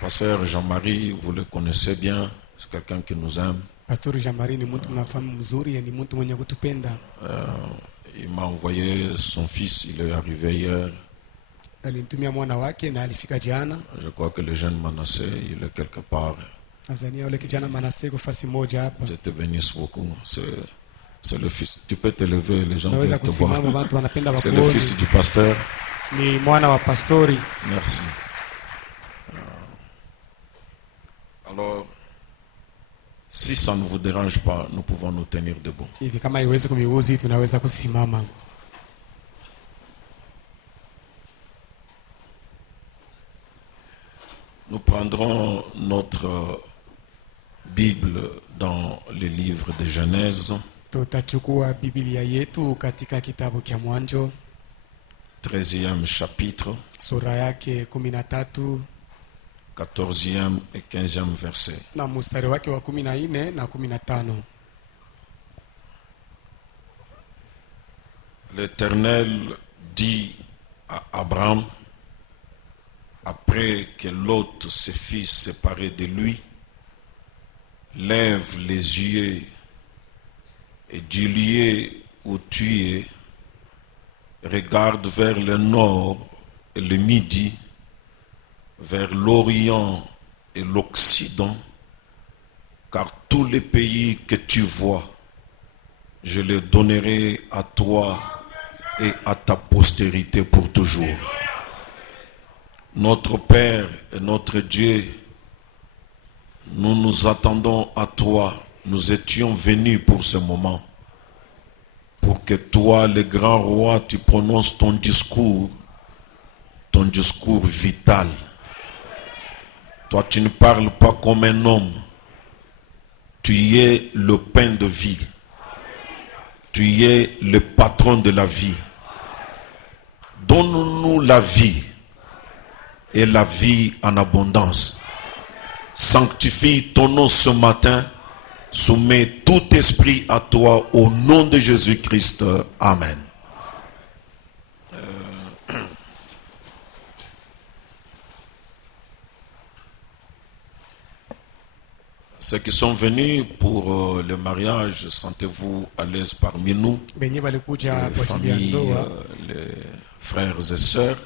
Pasteur Jean-Marie, vous le connaissez bien, c'est quelqu'un qui nous aime. Pastor Jean-Marie ni mtu mnafahamu mzuri, ni mtu mwenye kutupenda. Il m'a envoyé son fils, il est arrivé hier. Alinitumia mwana wake na alifika jana. Je crois que le jeune Manassé, il est quelque part. Tanzania yule kijana Manassé kwa fasi moja hapa. Je te bénisse beaucoup. C'est le fils. Tu peux te lever, les gens veulent te voir. C'est le fils du pasteur. Ni mwana wa pastori. Merci. Alors, si ça ne vous dérange pas, nous pouvons nous tenir debout. Hivi kama iweze kumiuzi tunaweza kusimama. Nous prendrons notre Bible dans les livres de Genèse. Tutachukua Biblia yetu katika kitabu cha Mwanzo 13e chapitre, sura yake 13 14e et 15e verset. na mstari wake wa 14 na 15. L'Éternel dit à Abraham, après que Lot se fît séparer de lui, lève les yeux et du lieu où tu es, regarde vers le nord et le midi, vers l'Orient et l'Occident, car tous les pays que tu vois, je les donnerai à toi et à ta postérité pour toujours. Notre Père et notre Dieu, nous nous attendons à toi. Nous étions venus pour ce moment, pour que toi, le grand roi, tu prononces ton discours vital. Toi, tu ne parles pas comme un homme. Tu es le pain de vie. Tu es le patron de la vie. Donne-nous la vie et la vie en abondance. Sanctifie ton nom ce matin. Soumets tout esprit à toi au nom de Jésus-Christ. Amen. Ceux qui sont venus pour le mariage, sentez-vous à l'aise parmi nous, les familles, les frères et sœurs.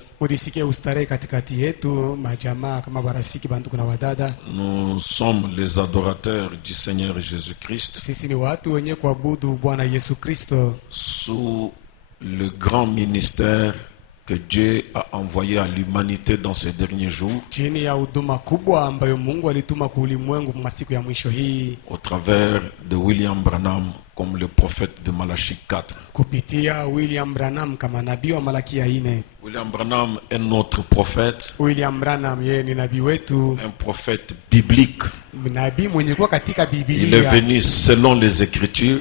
Nous sommes les adorateurs du Seigneur Jésus-Christ sous le grand ministère que Dieu a envoyé à l'humanité dans ces derniers jours, au travers de William Branham comme le prophète de Malachie 4. William Branham est notre prophète, un prophète biblique. Il est venu selon les Écritures.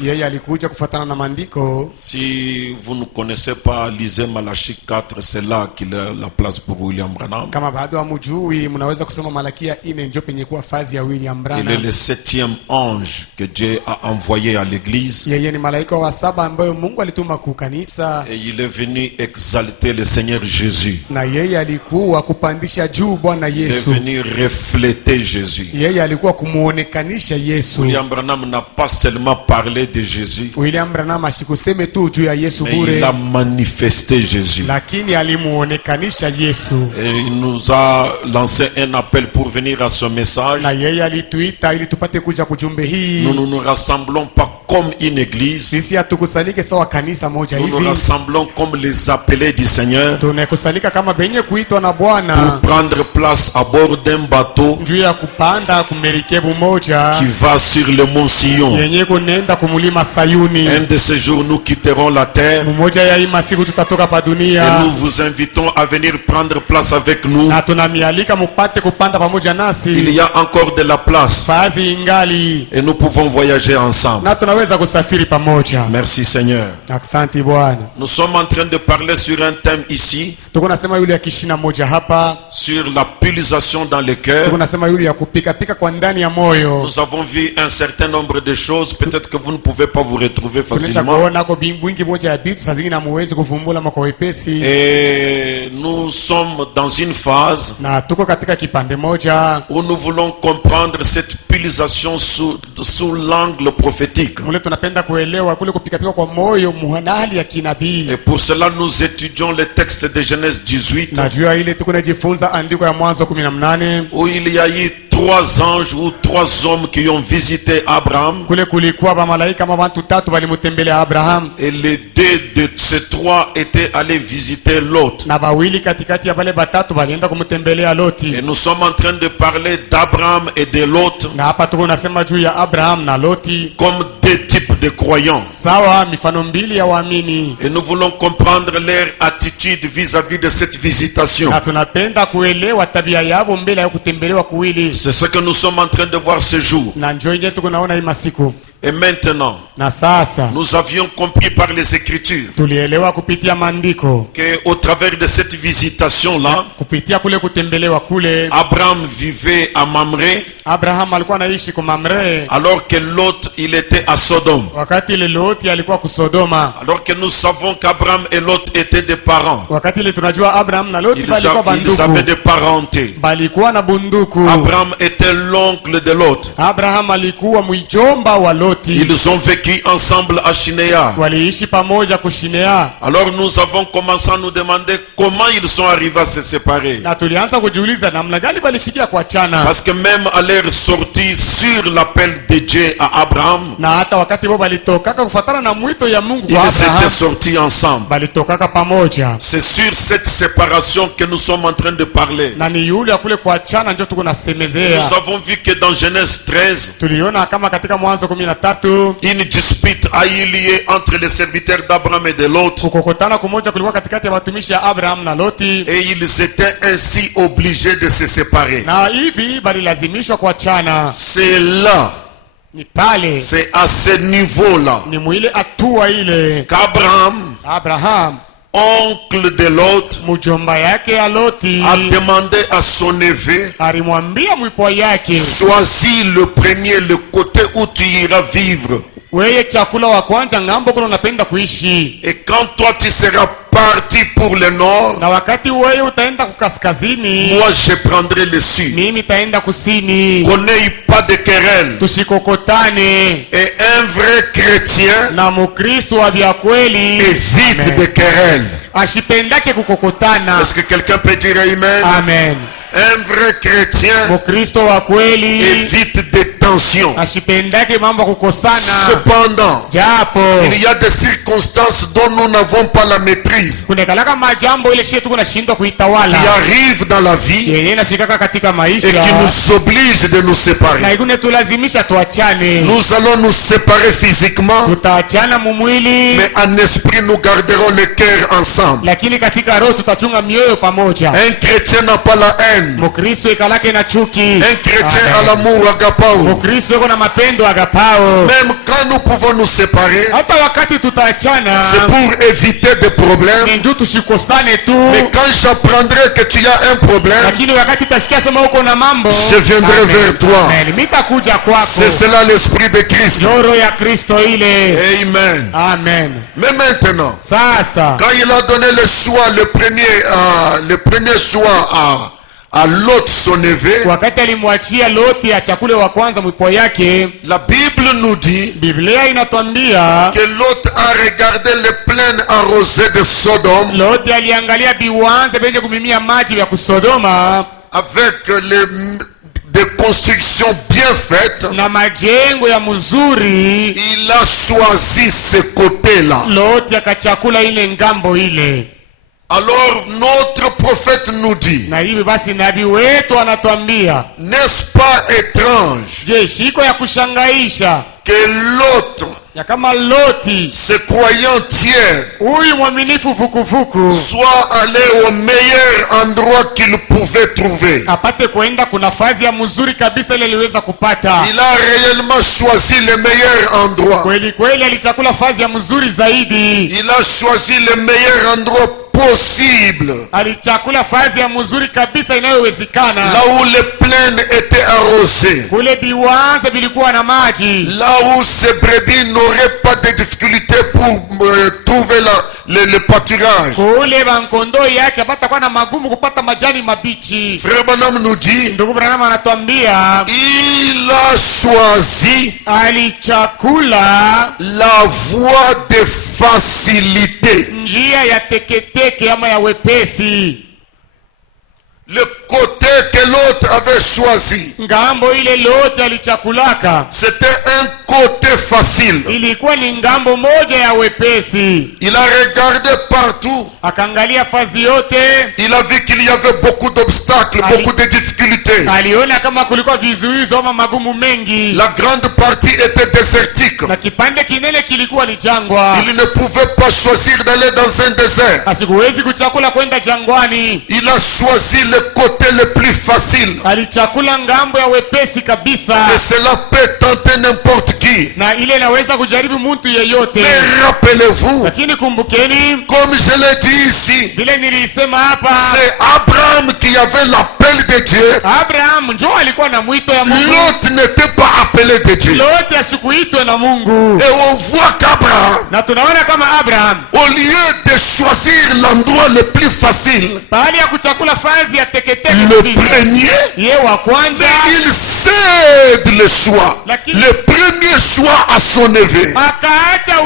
Si vous ne connaissez pas, lisez Malachie 4, c'est là qu'il a la place pour William Branham. Il est le 7e ange que Dieu a envoyé à l'église. Et il est venu exalter le Seigneur Jésus. Il est venu refléter Jésus. William Branham n'a pas seulement parlé de Jésus, mais il a manifesté Jésus. Et il nous a lancé un appel pour venir à ce message. Nous ne nous rassemblons pas comme une église. Nous nous rassemblons comme les appelés du Seigneur pour prendre place à bord d'un bateau qui va sur le mont Sion. Un de ces jours, nous quitterons la terre et nous vous invitons à venir prendre place avec nous. Il y a encore de la place et nous pouvons voyager ensemble. tunaweza kusafiri pamoja. Merci Seigneur. Asante Bwana. Nous sommes en train de parler sur un thème ici, Tuko nasema yule ya kishina moja hapa. sur la pulsation dans le cœur. Tuko nasema yule ya kupika pika kwa ndani ya moyo. Nous avons vu un certain nombre de choses, peut-être que vous ne pouvez pas vous retrouver Tunesha facilement. kuona kwa bingi moja ya bitu saa zingine hamuwezi kuvumbula kwa wepesi. Et nous sommes dans une phase Na tuko katika kipande moja où nous voulons comprendre cette pulsation sous l'angle prophétique. mule tunapenda kuelewa kule kupika pika kwa moyo muhanali ya kinabii. Et pour cela, nous étudions le texte de Genèse 18, Na juu ya ile tuko najifunza andiko ya Mwanzo 18 où il y a eu 3 anges ou 3 hommes qui ont visité Abraham. kule kulikuwa ba malaika kama watu tatu walimtembelea Abraham, Et les 2 de ces 3 étaient allés visiter Lot. na bawili katikati ya wale batatu walienda kumtembelea Loti. Et nous sommes en train de parler d'Abraham et de Lot Na hapa tuko nasema juu ya Abraham na Loti comme 2 types de croyants. sawa mifano mbili ya waamini, Et nous voulons comprendre leur attitude vis-à-vis de cette visitation. na tunapenda kuelewa tabia yao mbele ya kutembelewa kuwili. C'est ce que nous sommes en train de voir ce jour. Na njoo yenyewe tuko naona hii masiku. Et maintenant, Na sasa nous avions compris par les Écritures tulielewa kupitia maandiko, qu'au travers de cette visitation-là, kupitia kule kutembelewa kule, Abraham vivait à Mamré, Abraham alikuwa anaishi kwa Mamre, alors que Lot, il était à Sodome. wakati ile Loti alikuwa kusodoma. Alors que nous savons qu'Abraham et Lot étaient des parents. Wakati ile tunajua Abraham na Loti Ils balikuwa avaient banduku, des parentés. balikuwa na bunduku. Abraham était l'oncle de Lot. Abraham alikuwa mwijomba wa Loti, Ils ont vécu ensemble à Shinéa. waliishi pamoja kushinea. Alors nous avons commencé à nous demander comment ils sont arrivés à se séparer. Na tulianza kujiuliza namna gani balifikia kuachana. Parce que même à leur sortie sur l'appel de Dieu à Abraham, Na hata wakati bo balitokaka kufuatana na mwito ya Mungu ils kwa étaient Abraham, sortis ensemble. balitokaka pamoja. C'est sur cette séparation que nous sommes en train de parler. Na ni yule kule kuachana ndio tuko nasemezea. Nous avons vu que dans Genèse 13, Tuliona kama katika Mwanzo 13 une dispute a eu lieu entre les serviteurs d'Abraham et de Lot. kukokotana kumoja kulikuwa katikati ya watumishi ya Abraham na Loti, Et ils étaient ainsi obligés de se séparer. na hivi balilazimishwa kuachana. C'est là, Ni pale, c'est à ce niveau-là ni mwile hatua ile qu'Abraham, Abraham oncle de Lot, mjomba yake ya Loti a demandé à son neveu: alimwambia mwipwa yake, choisis le premier, le côté où tu iras vivre. weye chakula wa kwanza ngambo kuna unapenda kuishi, Et quand toi tu seras parti pour le nord, na wakati weye utaenda kukaskazini, moi je prendrai le sud. mimi taenda kusini. Qu'on n'ait pas de querelle. Tusikokotane, Et un vrai chrétien na mukristo wa vya kweli évite de querelle. ashipendake kukokotana. Est-ce que quelqu'un peut dire amen? Amen. Un vrai chrétien Mukristo wa kweli évite des tensions. ashipendake mambo ya kukosana. Cependant, Japo il y a des circonstances dont nous n'avons pas la maîtrise, kunekalaka majambo ile shie tuko nashindwa qui kuitawala, arrivent dans la vie yenye inafikaka katika et qui maisha nous obligent de nous na séparer. ikune tulazimisha tuachane. Nous allons nous séparer physiquement, Tutaachana mumwili, mais en esprit nous garderons le cœur ensemble. lakini katika roho tutachunga mioyo pamoja. Un chrétien n'a pas la haine. Mukristo ikalake na chuki. Un chrétien a Amen. l'amour agapao. Mukristo iko na mapendo agapao. Même quand nous pouvons nous séparer, Hata wakati tutaachana c'est pour éviter des problèmes. ni ndio tusikosane tu, Mais quand j'apprendrai que tu as un problème, lakini wakati utasikia sema uko na mambo, je viendrai Amen. vers toi. Amen. Mitakuja kwako. C'est cela l'esprit de Christ. Roho ya Kristo ile. Amen. Amen. Mais maintenant, Sasa quand il a donné le choix, le premier choix à Lot, son neveu, wakati alimwachia Loti achakule wa kwanza mwipo yake, la Bible nous dit Biblia inatwambia que Lot a regardé les plaines arrosées de Sodome Loti aliangalia biwanze benye kumimia maji vya kusodoma avec des constructions bien faites. na majengo ya mzuri. Il a choisi ce côté-là. Loti akachakula ile ngambo ile. Alors notre prophète nous dit, Na hivi basi nabii wetu anatwambia, n'est-ce pas étrange je, shiko ya kushangaisha que Lot ya kama Loti ce croyant tiède, huyu mwaminifu vukuvuku soit allé au meilleur endroit qu'il pouvait trouver. apate kuenda kuna fazi ya mzuri kabisa ile aliweza kupata. Il a réellement choisi le meilleur endroit. Kweli kweli alichakula fazi ya mzuri zaidi. Il a choisi le meilleur endroit possible. Alichakula fazi ya mzuri kabisa inayowezekana. Là où les plaines étaient arrosées. Kule biwanza bilikuwa na maji. Là où ces brebis n'auraient pas de difficulté pour trouver le pâturage. Kule bankondo yake apata kwa na magumu kupata majani mabichi. Frère Branham nous dit, Ndugu Branham anatuambia il a choisi alichakula la voie de facilité. njia ya teketeke ama ya wepesi. Le côté que l'autre avait choisi, Ngambo ile Loti alichakulaka c'était un côté facile. ilikuwa ni ngambo moja ya wepesi. Il a regardé partout. Akaangalia fazi yote, Il a vu qu'il y avait beaucoup d'obstacles, beaucoup de difficultés. aliona kama kulikuwa vizuizo ama magumu mengi, La grande partie était désertique. na kipande kinene kilikuwa ni jangwa. Il ne pouvait pas choisir d'aller dans un désert. Asikuwezi kuchakula kwenda jangwani. Il a choisi le côté le plus facile. Alichakula ngambo ya wepesi kabisa, Et cela peut tenter n'importe qui. na ile inaweza kujaribu mtu yeyote. Mais rappelez-vous, Lakini kumbukeni, comme je l'ai dit ici, vile nilisema hapa, c'est Abraham qui avait l'appel de Dieu. Abraham njo alikuwa na mwito ya Mungu. L'autre n'était pas appelé de Dieu. Loti asikuitwe na Mungu. Et on voit qu'Abraham, Na tunaona kama Abraham au lieu de choisir l'endroit le plus facile, baada ya kuchakula fazi ya teketeke le kabisa, premier, ye wa kwanza il cède le choix. Le premier choix à son neveu. akaacha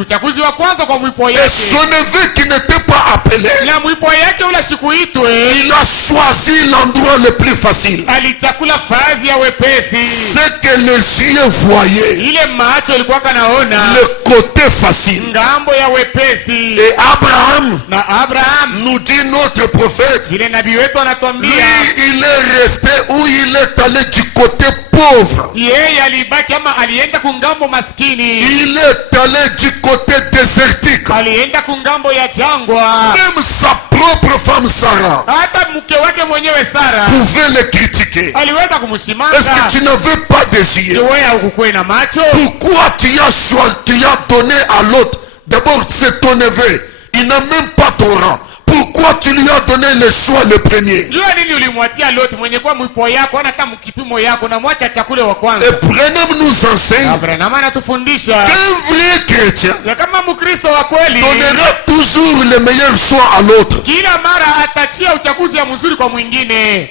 uchakuzi wa kwanza kwa mwipo Et yake, son neveu qui n'était pas appelé, na mwipo yake ule sikuitwe, il a choisi l'endroit le plus facile. alichakula fazi ya wepesi. Ce que les yeux voyaient, Ile macho ilikuwa kanaona le côté facile. ngambo ya wepesi. Et Abraham, Na Abraham, nous dit notre prophète, vile nabii wetu lui, anatuambia, il est resté où il est allé du côté pauvre. yeye alibaki ama alienda kungambo maskini, Il est allé du côté désertique. alienda kungambo ya jangwa. Même sa propre femme Sarah Hata mke wake mwenyewe Sara pouvait le critiquer. aliweza Est-ce kumshimanga. que tu n'avais pas des yeux? Wewe haukukuwa na macho? Pourquoi tu as choisi, tu as donné à l'autre? D'abord, c'est ton neveu. Il n'a même pas ton rang. Pourquoi tu lui as donné le choix le premier? Jua nini ulimwatia Loti mwenye kwa mwipo yako hata kama kipimo yako, na mwacha chakule wa kwanza. Et Branham nous enseigne Abraham anatufundisha qu'un vrai chrétien ya kama Mkristo wa kweli donnera toujours le meilleur choix à l'autre. kila mara atachia uchaguzi ya mzuri kwa mwingine.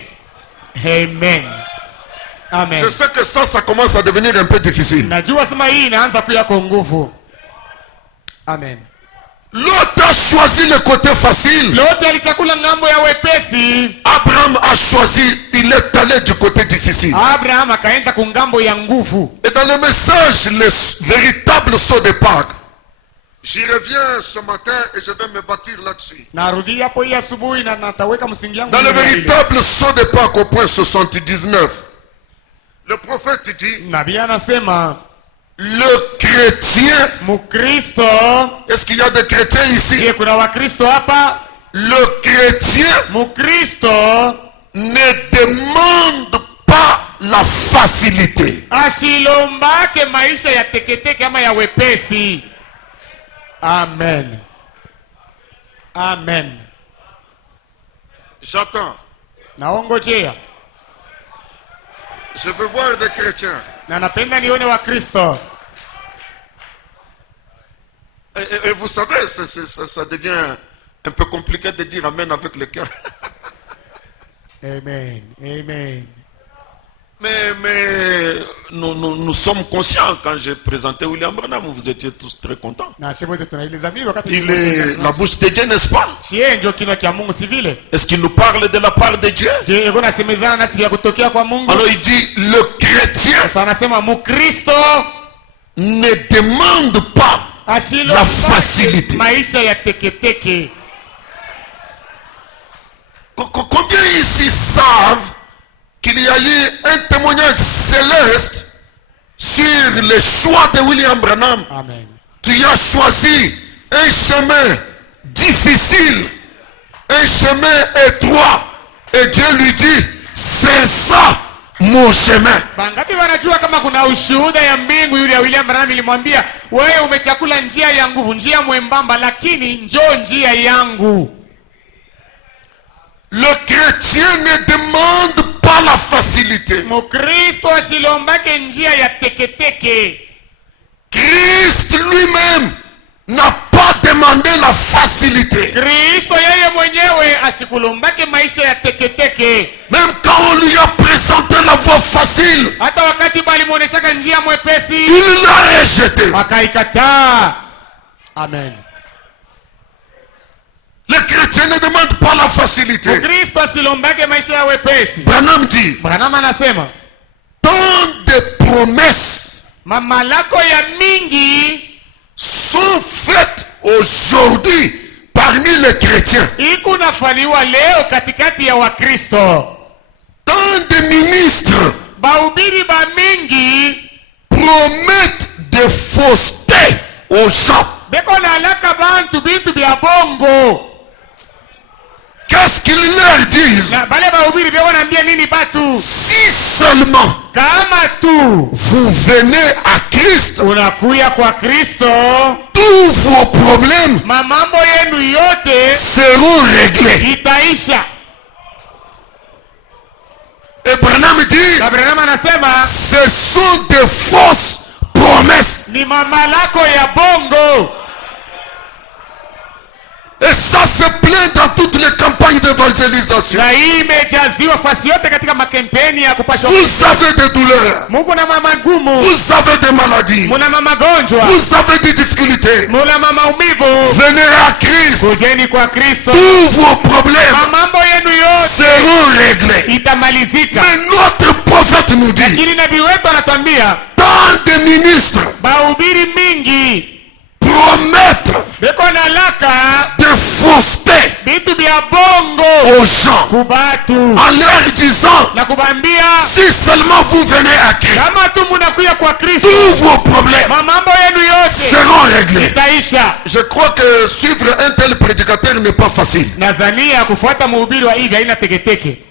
Amen. Amen. Je sais que ça commence à devenir un peu difficile. Najua sema hii inaanza kuya kwa nguvu. Amen. L'autre a choisi le côté facile. Loti alichakula ngambo ya wepesi. Abraham a choisi, il est allé du côté difficile. Abraham akaenda kungambo ya nguvu. Et dans le message, le véritable saut de Pâques, j'y reviens ce matin et je vais me bâtir là-dessus. Narudi hapo hii asubuhi na nataweka msingi yangu. Dans le juu ya hili. véritable saut de Pâques au point 79, le prophète dit, Nabii anasema le chrétien, Mkristo, est-ce qu'il y a des chrétiens ici? je kuna Wakristo hapa? Le chrétien Mkristo ne demande pas la facilité. ashilombake maisha ya teketeke ama ya wepesi. Amen. Amen. J'attends. Naongojea Je veux voir des chrétiens. na napenda nione Wakristo. Et vous savez, ça devient un peu compliqué de dire Amen avec le cœur. Amen. Amen. Mais nous sommes conscients, quand j'ai présenté William Branham, vous étiez tous très contents. Na shebo tunaeleza mimi wakati Il est la bouche de Dieu, n'est-ce pas? Shie ndio kinywa cha Mungu, si vile? Est-ce qu'il nous parle de la part de Dieu? Je iko nasemezana nasi vya kutokea kwa Mungu. Alors il dit, le chrétien Sasa anasema Mkristo ne demande pas ashilo la facilité. maisha ya teketeke. Combien ici savent qu'il y a eu un témoignage céleste sur le choix de William Branham, Amen. tu as choisi un chemin difficile, un chemin étroit. Et Dieu lui dit, c'est ça mon chemin. Bangapi wanajua kama kuna ushuhuda ya mbingu yule ya William Branham ilimwambia, wewe umechakula njia ya nguvu, njia mwembamba, lakini njoo njia yangu. Le chrétien ne demande pas la facilité. Mkristo asilombake njia ya teketeke. Christ lui-même n'a pas demandé la facilité. Kristo yeye mwenyewe asikulombake maisha ya teketeke. Même quand on lui a présenté la voie facile, Hata wakati balimuoneshaka njia mwepesi, il l'a rejeté. akaikataa. Amen. Le chrétien ne demande pas la facilité. Mkristo asilombake maisha ya wepesi. Branham dit, Branham anasema, tant de promesses mamalako ya mingi sont faites aujourd'hui parmi les chrétiens. iko nafanywa leo katikati ya Wakristo. Tant de ministres Bahubiri ba mingi promettent de fausseté aux gens. beko na alaka bantu bintu bya bongo. Qu'est-ce qu'ils leur disent? Na bale bahubiri beko naambia nini batu? Si seulement Kama tu vous venez à Christ, unakuya kwa Kristo, tous vos problèmes mamambo yenu yote seront réglés. itaisha. Et Branham dit, Na Branham anasema ce sont des fausses promesses. ni mamalako ya bongo. Et ça se plaint dans toutes les campagnes d'évangélisation. Na hii imejaziwa fasi yote katika makempeni ya kupasha. Vous avez des douleurs, Mungu na mama gumu, vous avez des maladies, muna mama gonjwa, vous avez des difficultés. muna mama umivu. Venez à Christ, Kujeni kwa Kristo, tous vos problèmes mamambo yenu yote seront réglés. itamalizika. Mais notre prophète nous dit, Lakini nabii wetu anatuambia tant de ministres bahubiri mingi promettent beko na laka de fausseté bitu bya bongo aux gens kubatu, en leur disant, na kubambia si seulement vous venez à Christ, kama tu munakuya kwa Kristo tous vos problèmes mamambo yenu yote seront réglés. itaisha. Je crois que suivre un tel prédicateur n'est pas facile. Nazania kufuata mhubiri wa hivi haina teketeke.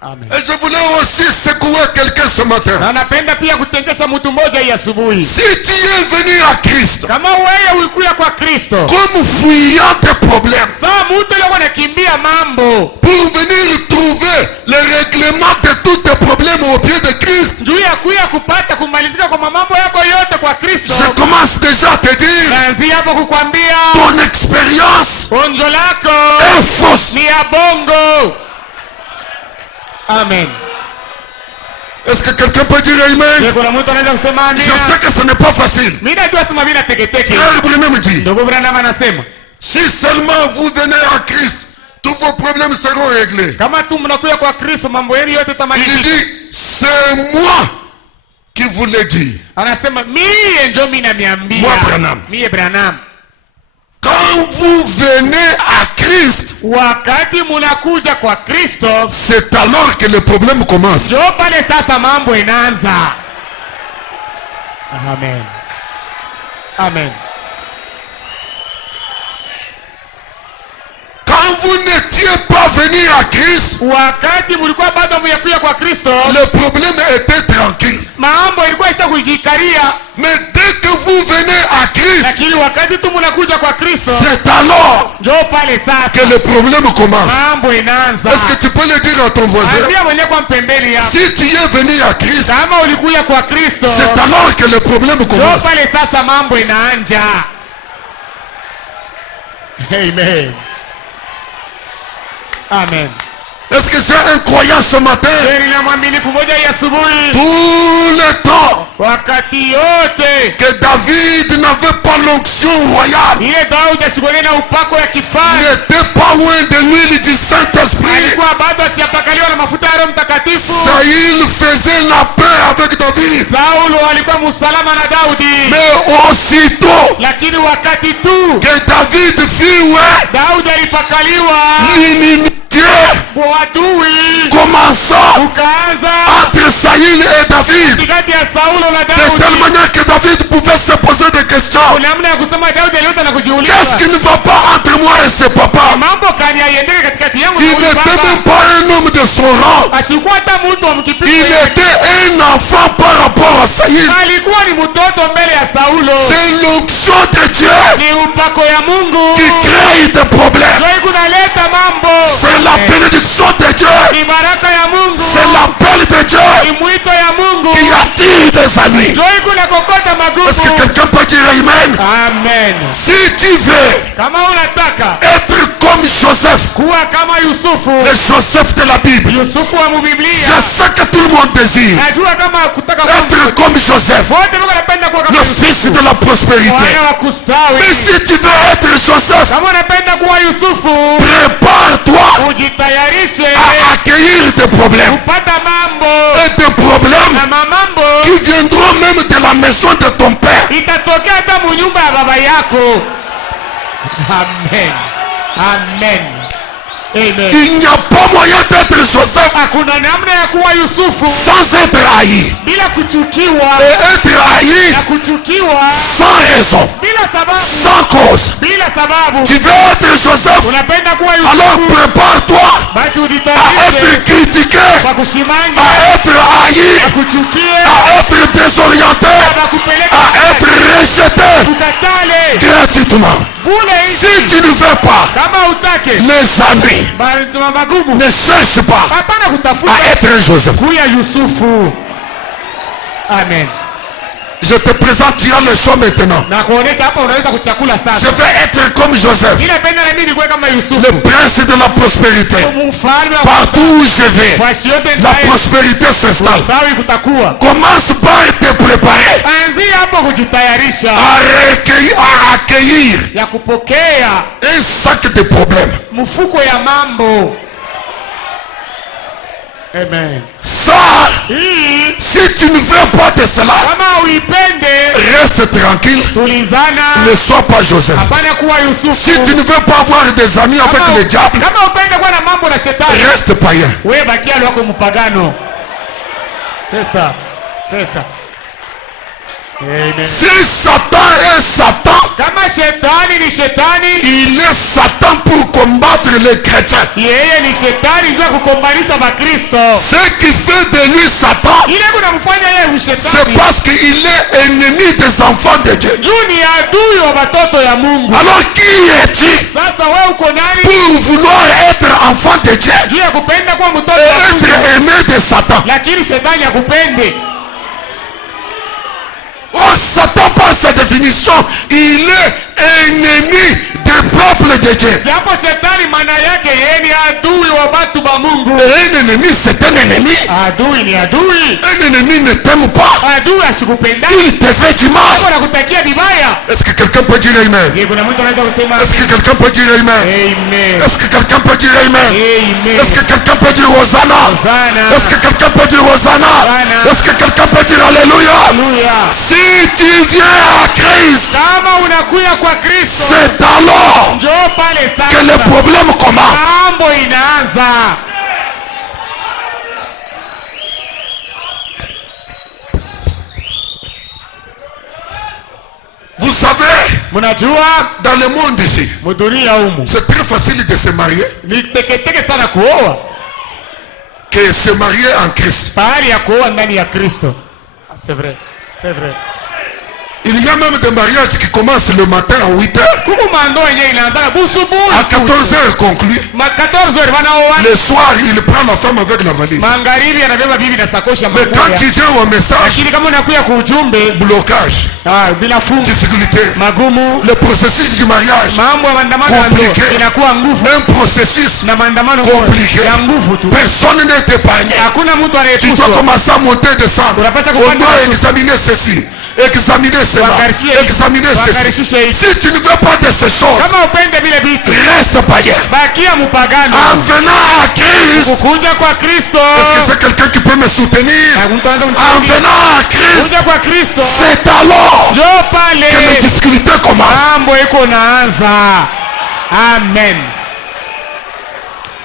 Amen. Et je voulais aussi secouer quelqu'un ce matin. Na napenda pia kutengesha mtu mmoja hii asubuhi. Si tu es venu à Christ Kama wewe ulikuya kwa Kristo comme fuyant tes problèmes sawa mtu leo anakimbia mambo pour venir trouver le règlement de tous tes problèmes au pied de Christ, juu ya kuya kupata kumalizika kwa mambo yako yote kwa Kristo, je commence déjà à te dire, naanzia hapo kukwambia ton expérience onjo lako est fausse. ni ya bongo. Amen. Est-ce que quelqu'un peut dire amen? Je kuna mtu anaweza kusema Je amina? sais que ce n'est pas facile. Mimi najua sema bila teketeke. Frère Branham dit, Ndugu Branham anasema si seulement vous venez à Christ, tous vos problèmes seront réglés. kama tu mnakuya kwa Kristo mambo yenu yote Il tamalizika. dit, c'est moi qui vous l'ai dit. Anasema mie njo mimi namiambia. Moi Branham. Mie Branham. Quand vous venez à Christ, Wakati munakuja kwa Kristo, c'est alors que le problème commence. njo pale sasa mambo inaanza. Amen. Amen. Quand vous n'étiez pas venu à Christ, Wakati mulikuwa bado myakuya kwa Kristo, le problème était tranquille. mambo ilikuwa isha kujikaria. Mais dès que vous venez à Christ, Lakini wakati tu munakuja kwa Kristo, c'est alors njo pale que sasa le problème commence. mambo inaanza. Est-ce que tu peux le dire à ton voisin? Ambia mwenye kwa mpembeni yako, Si tu es venu à Christ, kama ulikuya kwa Kristo, c'est alors que le problème njo commence. pale sasa mambo inaanja. Amen. Amen. Est-ce que j'ai un croyant ce matin? Kweli na mwaminifu moja hii asubuhi, Tout le temps wakati yote que David n'avait pas l'onction royale, ile Daudi asikone na upako ya kifalme, n'était pas loin de l'huile du Saint-Esprit, alikuwa bado asiyapakaliwa na mafuta ya Roho Mtakatifu. Saül faisait la paix avec David. Saulo alikuwa musalama na Daudi, Mais aussitôt lakini wakati tu que David fut, Daudi alipakaliwa, l'inimitié uadui commençant ukaanza entre Saül et David. kati ya Saulo na De telle Daudi. manière que David pouvait se poser des questions. Namna ya kusema Daudi aliweza na Qu'est-ce kujiuliza qui ne va pas entre moi et ce papa? mambo kani haiendeke katikati yangu na Il huyu n'était même baba. pas un homme de son rang. Asikuwa hata mtu wa mkipimo Il yake. était un enfant par rapport à Saül. Alikuwa ni mtoto mbele ya Saulo. C'est l'onction de Dieu Ni upako ya Mungu qui crée des problèmes. ndio kunaleta mambo. C'est la bénédiction de Dieu. Ni baraka ya Mungu. C'est l'appel de Dieu Ni mwito ya Mungu. qui attire des amis. Ndio kunakokota Est-ce que magumu. quelqu'un peut dire Amen? Amen. Si tu veux Kama unataka être comme Joseph, kuwa kama Yusufu, le Joseph de la Bible, Yusufu wa je Biblia, sais que tout le monde désire najua kama kutaka être comme Joseph, wote Mungu anapenda kuwa kama le fils de la prospérité. mwana wa kustawi. Mais si tu veux être Joseph, Kama unapenda kuwa Yusufu, prépare-toi ujitayarishe à accueillir des problèmes. kupata mambo Et des problèmes na mamambo qui viendront même de la maison de ton père. itatokea hata munyumba ya baba yako. Amen. Amen. Amen. Il n'y a pas moyen d'être Joseph Hakuna namna ya kuwa Yusufu sans être haï. bila kuchukiwa Et être haï na kuchukiwa sans raison, bila sababu, sans cause. bila sababu. Tu veux être Joseph? Unapenda kuwa Alors Yusufu, prépare-toi basi à ujitayarishe être critiqué, kwa kushimanga, à être haï, kuchukie, à être désorienté, na kupeleka à être rejeté ukatale gratuitement. bule Si hizi. tu ne veux pas, Kama utake les amis, magumu, ne cherche pas hapana à kutafuta être un Joseph. kuya Yusufu. Amen. Je te présente, tu as le choix maintenant. Na kuonesha hapa unaweza kuchakula Je sasa. vais être comme Joseph, Ninapenda na mimi kuwe kama Yusufu. le prince de la prospérité. Mfalme wa Partout où je vais, fasi yote la ndaye prospérité s'installe. ustawi kutakuwa. Commence par te préparer Anzia hapo kujitayarisha à accueillir ya kupokea un sac de problèmes. mfuko ya mambo. Amen. Ça, Hii si tu ne veux pas de cela, kama uipende, reste tranquille, tulizana, ne sois pas Joseph. hapana kuwa Si Yusufu. tu ne veux pas avoir des amis avec le diable, Kama upende kuwa na mambo na shetani, reste païen. wewe bakia lwako mpagano. Sasa, sasa. Amen. Si Satan est Satan, Kama shetani ni shetani, il est Satan pour combattre les chrétiens. yeye ni shetani ndio kukombanisha Makristo. Ce qui fait de lui Satan, Ile kunamfanya yeye c'est ushetani. parce qu'il est ennemi des enfants de Dieu. Juu ni adui wa watoto ya Mungu. Alors qui es-tu Sasa wewe uko nani? pour vouloir être enfant de Dieu Juu ya kupenda kuwa mtoto et wa Mungu, être aimé de Satan? lakini shetani akupende. Oh, Satan, par sa définition, il est ennemi du peuple de Dieu. Japo shetani maana yake yeye ni adui wa watu wa Mungu. Et un ennemi, c'est un ennemi. Adui ni adui. Un ennemi ne t'aime pas. Adui asikupenda. Il te fait du mal. Anakutakia vibaya. Est-ce que quelqu'un peut dire Amen? Je, kuna mtu anaweza kusema Est-ce que quelqu'un peut dire Amen? amen. Est-ce que quelqu'un peut dire Amen? Amen. Est-ce que quelqu'un peut dire Hosanna? Hosanna. Est-ce que quelqu'un peut dire Hosanna? Hosanna. Est-ce que quelqu'un peut dire Alléluia? Haleluya. Si tu viens à Christ, Kama unakuya kwa Kristo, c'est alors njoo pale que le sasa. problème commence. Mambo inaanza. Vous savez, Mnajua dans le monde ici, mudunia humu c'est très facile de se marier ni teketeke sana kuoa, que se marier en Christ. pahali ya kuoa ndani ya Kristo. Ah, c'est vrai, c'est vrai. Il y a même des mariages qui commencent le matin à 8h, Kuku mando yenyewe inaanza busubuhi. à 14h conclu. Ma 14 wanaoa. Le soir, il prend la femme avec la valise. Magharibi anabeba bibi na sakoshi ya Mais quand makuya. tu viens au message, Lakini kama unakuya kwa ujumbe, blocage, bila fungu, difficulté, magumu, le processus du mariage, mambo ya maandamano ya ndoa compliqué, inakuwa nguvu un processus na maandamano compliqué. ya nguvu tu. Personne n'est épargné. Hakuna mtu Tu dois anayetushwa. commencer à monter, descendre. Unapaswa On kupanda doit juu. examiner ceci, examiner cela, Wakarishie hiki, examiner ceci. wakarishie hiki. Si tu ne veux pas de ces choses, Kama upende vile vitu, reste païen. bakia mpagano. En venant à Christ, Kukuja kwa Kristo. est-ce que c'est quelqu'un qui peut me soutenir? Mtu anaweza En kumsaidia. venant à Christ, Kuja kwa Kristo. c'est alors Njoo que les pale. difficultés commencent. Mambo iko naanza. Amen.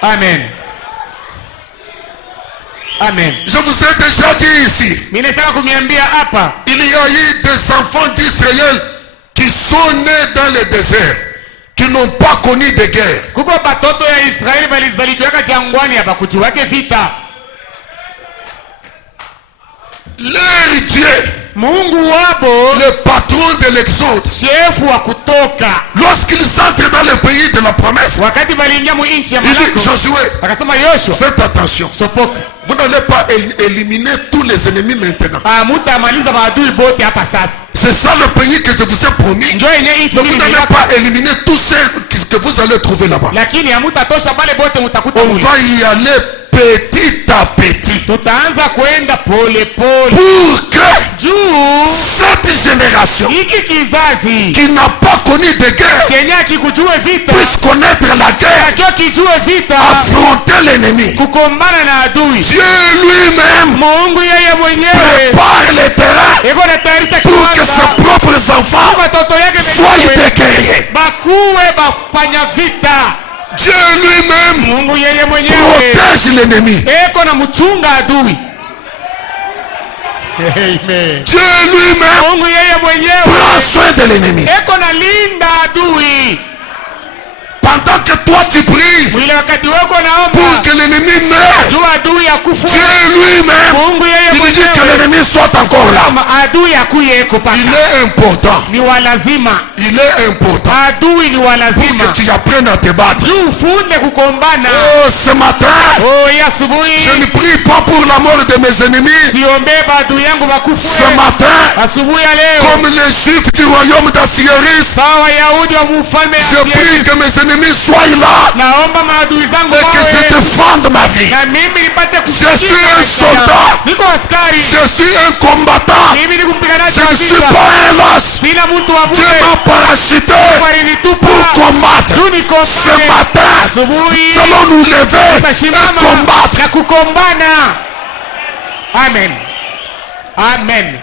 Amen. Amen. Je vous ai déjà dit ici, Mimi nataka kumiambia hapa, il y a eu des enfants d'Israël qui sont nés dans le désert, qui n'ont pas connu de guerre. kuko batoto ya Israeli balizalikiwaka jangwani hapa kujuwake vita. Leur Dieu, Mungu wabo, le patron de l'exode, shefu wa kutoka, lorsqu'ils entrent dans le pays de la promesse, wakati baliingia mu nchi ya il dit, malako, Josué, akasema Yoshua, faites attention. sopoka. Vous n'allez pas éliminer tous les ennemis maintenant. Mutamaliza maadui bote hapa sasa. C'est ça le pays que je vous ai promis. Njoo yenye nchi Mais vous hii n'allez nilapa. pas éliminer tous ceux que vous allez trouver là-bas. Lakini hamutatosha pale bote mutakuta On mule. va y aller petit à petit. Tutaanza kwenda pole pole. Pour que Juu cette génération hiki kizazi qui n'a pas connu de guerre Kenya kikujue vita, puisse connaître la guerre, nakio kijue vita, affronter l'ennemi. kukombana na adui. Dieu lui-même Mungu yeye mwenyewe prépare le terrain iko natayarisha pour que ses kiwanja propres enfants watoto yake soient wenyewe des guerriers. bakuwe bafanya vita. Dieu lui-même Mungu yeye mwenyewe protège l'ennemi. eko na mchunga adui. Amen. Dieu lui-même Mungu yeye mwenyewe prend soin de l'ennemi. eko na linda adui. Pendant que toi tu pries Mwile wakati wako pour naomba que l'ennemi meure, juu adui akufe. Dieu lui-même, Mungu yeye il dit que mwenyewe l'ennemi soit encore là. kama adui akuye eko Il paka. est important. Ni walazima. Il est important Adui ni pour walazima. que tu apprennes à te battre. Juu ufunde kukombana. Oh, ce matin, Oh, ya je asubuhi ne prie pas pour la mort de mes ennemis. siombee adui yangu bakufe. Ce matin, Asubuhi ya leo comme les juifs du royaume d'Assyrie, sawa Wayahudi wa mfalme je ya prie que mes ennemis soient là naomba maadui zangu et que je wawe défende ma vie. na mimi nipate Je suis un kushika. soldat. Niko askari. Je suis un combattant. Mimi ni mpiganaji Je wa ne suis vita. pas un lâche. Sina mtu wa Dieu bure. m'a parachuté Walinitupa pour combattre. juu nikombane. Ce matin, Asubuhi nous allons nous lever et tutasimama combattre. na kukombana. Amen. Amen.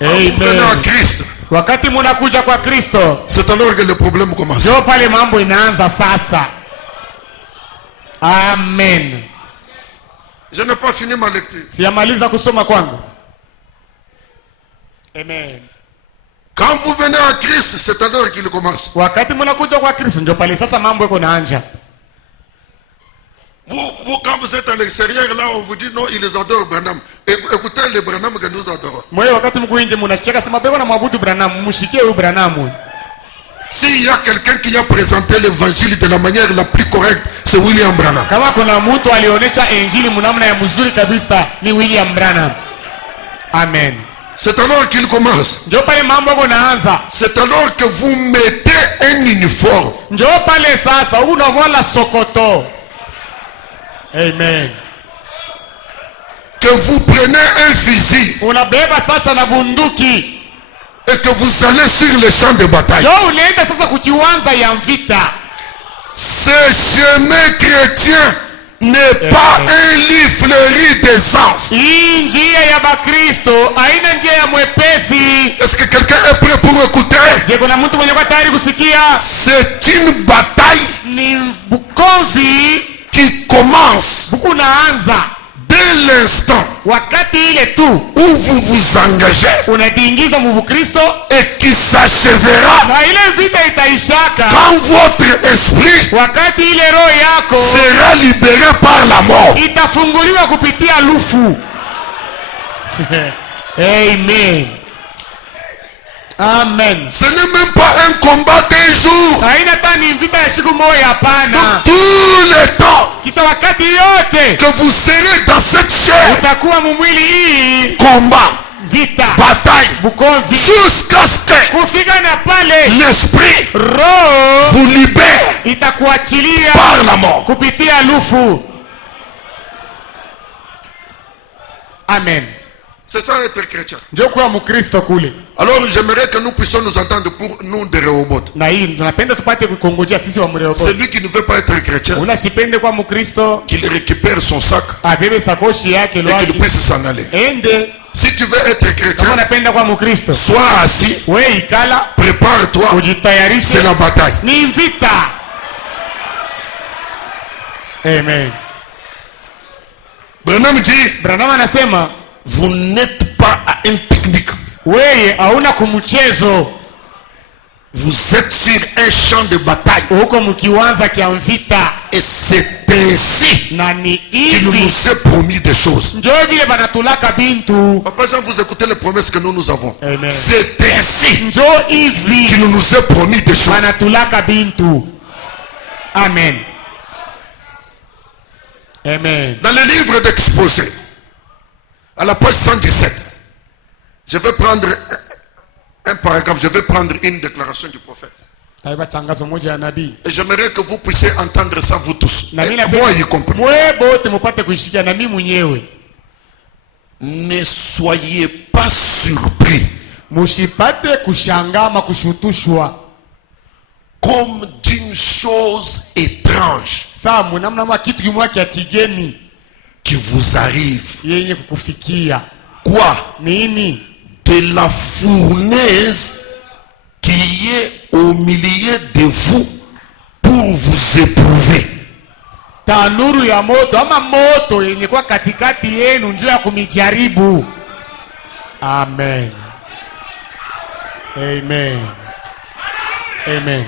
Vous venez à Christ. Wakati munakuja kwa Kristo, C'est alors que le problème commence. ndio pale mambo inaanza sasa. Amen. Je n'ai pas fini ma lecture. Siyamaliza kusoma kwangu. Amen. Quand vous venez à Christ, c'est alors qu'il commence. Wakati munakuja kwa Kristo, ndio pale sasa mambo yako naanja. Vous, quand vous êtes à l'extérieur, là, on vous dit non, ils adorent Branham. Écoutez le Branham que nous adorons. Mwewe wakati mko nje mnashika sema bego na mwabudu Branham, mshikie huyu Branham. S'il y a quelqu'un qui a présenté l'évangile de la manière la plus correcte, c'est William Branham. Kama kuna mtu alionyesha injili mnamna ya mzuri kabisa ni William Branham. Amen. C'est alors qu'il commence. Ndio pale mambo yako naanza. C'est alors que vous mettez un uniforme. Ndio pale sasa unavaa sokoto. Amen. Que vous prenez un fusil Unabeba sasa na bunduki. et que vous allez sur le champ de bataille. Ndio unaenda sasa kukiwanza ya vita. Ce chemin chrétien n'est pas un lit fleuri d'essence. Hii njia ya Bakristo haina njia ya mwepesi. Est-ce que quelqu'un est prêt pour écouter? Je, kuna mtu mwenye kwa tayari kusikia? C'est une bataille Ni bukomvi qui commence bukunaanza dès l'instant wakati ile tu où vous vous engagez unajiingiza mu Bukristo, et qui s'achèvera na ile vita itaishaka quand votre esprit wakati ile roho yako sera libéré par la mort. itafunguliwa kupitia lufu. Amen. Amen. Ce n'est même pas un combat d'un jour. Haina tani vita ya siku moja, hapana. Donc tout le temps Kisha wakati yote que vous serez dans cette chair, utakuwa mumwili hii combat, vita bataille, bukomvi jusqu'à ce que kufika na pale l'esprit roho vous libère itakuachilia par la mort. kupitia lufu. Amen. C'est ça être chrétien. Ndio kuwa Mkristo kule. Alors j'aimerais que nous puissions nous entendre pour nous de Rehoboth. Na hii tunapenda tupate kukongojea sisi wa Mrehoboth. Celui qui ne veut pas être chrétien, Unasipende kwa Mkristo, qu'il récupère son sac abebe sakoshi yake et qu'il lwaki. puisse s'en aller. Ende Si tu veux être kama chrétien, unapenda kwa Mkristo, sois assis, we ikala, prépare-toi, ujitayarishe. c'est la bataille. Ni vita. Amen. Branham dit, Branham anasema vous n'êtes pas à un pique-nique. wewe hauna kumchezo, Vous êtes sur un champ de bataille. uko mkiwanza kia mvita, Et c'est ainsi na ni qu'il nous hivi est promis des choses. njoo vile banatulaka bintu. Papa Jean, vous écoutez les promesses que nous avons. Amen. C'est ainsi Njoo hivi qu'il nous est promis des choses. banatulaka bintu. Amen. Amen. Dans le livre d'exposé, à la page 117, je vais prendre un paragraphe, je vais prendre une déclaration du prophète. Taiba tangazo moja ya nabii. Et j'aimerais que vous puissiez entendre ça, vous tous. Na Et mimi moi y compris. mwe bote mupate kuishikia na mimi mwenyewe. Ne soyez pas surpris Mushipate kushangama kushutushwa comme d'une chose étrange saa mnamna kitu kimwa kia kigeni qui vous arrive. yenye kukufikia. Quoi? Nini? De la fournaise qui est au milieu de vous pour vous éprouver. Tanuru ya moto ama moto yenye kwa katikati yenu njoo ya kumijaribu. Amen. Amen. Amen.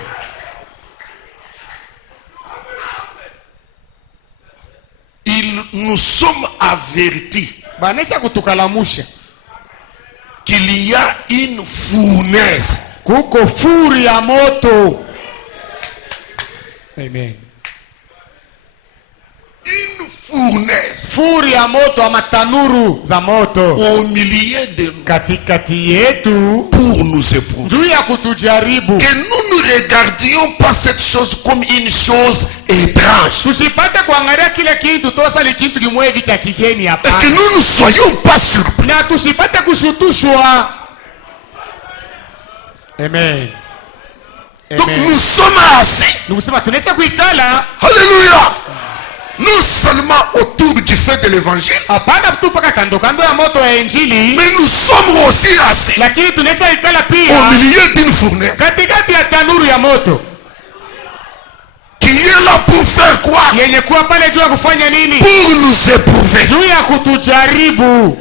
Nous sommes avertis Banesha kutukalamusha qu'il y a une fournaise. kuko furi ya moto. Amen. Une fournaise Furi ya moto ama tanuru za moto au milieu de nous katikati yetu pour nous éprouver. juu ya kutujaribu. Que nous ne regardions pas cette chose comme une chose étrange. Tusipate kuangalia kile kitu tosa ni kitu kimwe hivi cha kigeni Et hapa. que nous ne soyons pas surpris. Na tusipate kushutushwa. Amen. Donc Amen. nous sommes assis. Nikusema tunaweza kuikala Alléluia. Non seulement autour du feu de l'évangile, hapana tu paka kando kando ya moto ya injili, mais nous sommes aussi assis lakini tunaweza ikala au pia milieu d'une fournaise katikati ya tanuru ya moto qui est là pour faire quoi? yenye kuwa pale juu ya kufanya nini? Pour nous éprouver. Juu ya kutujaribu.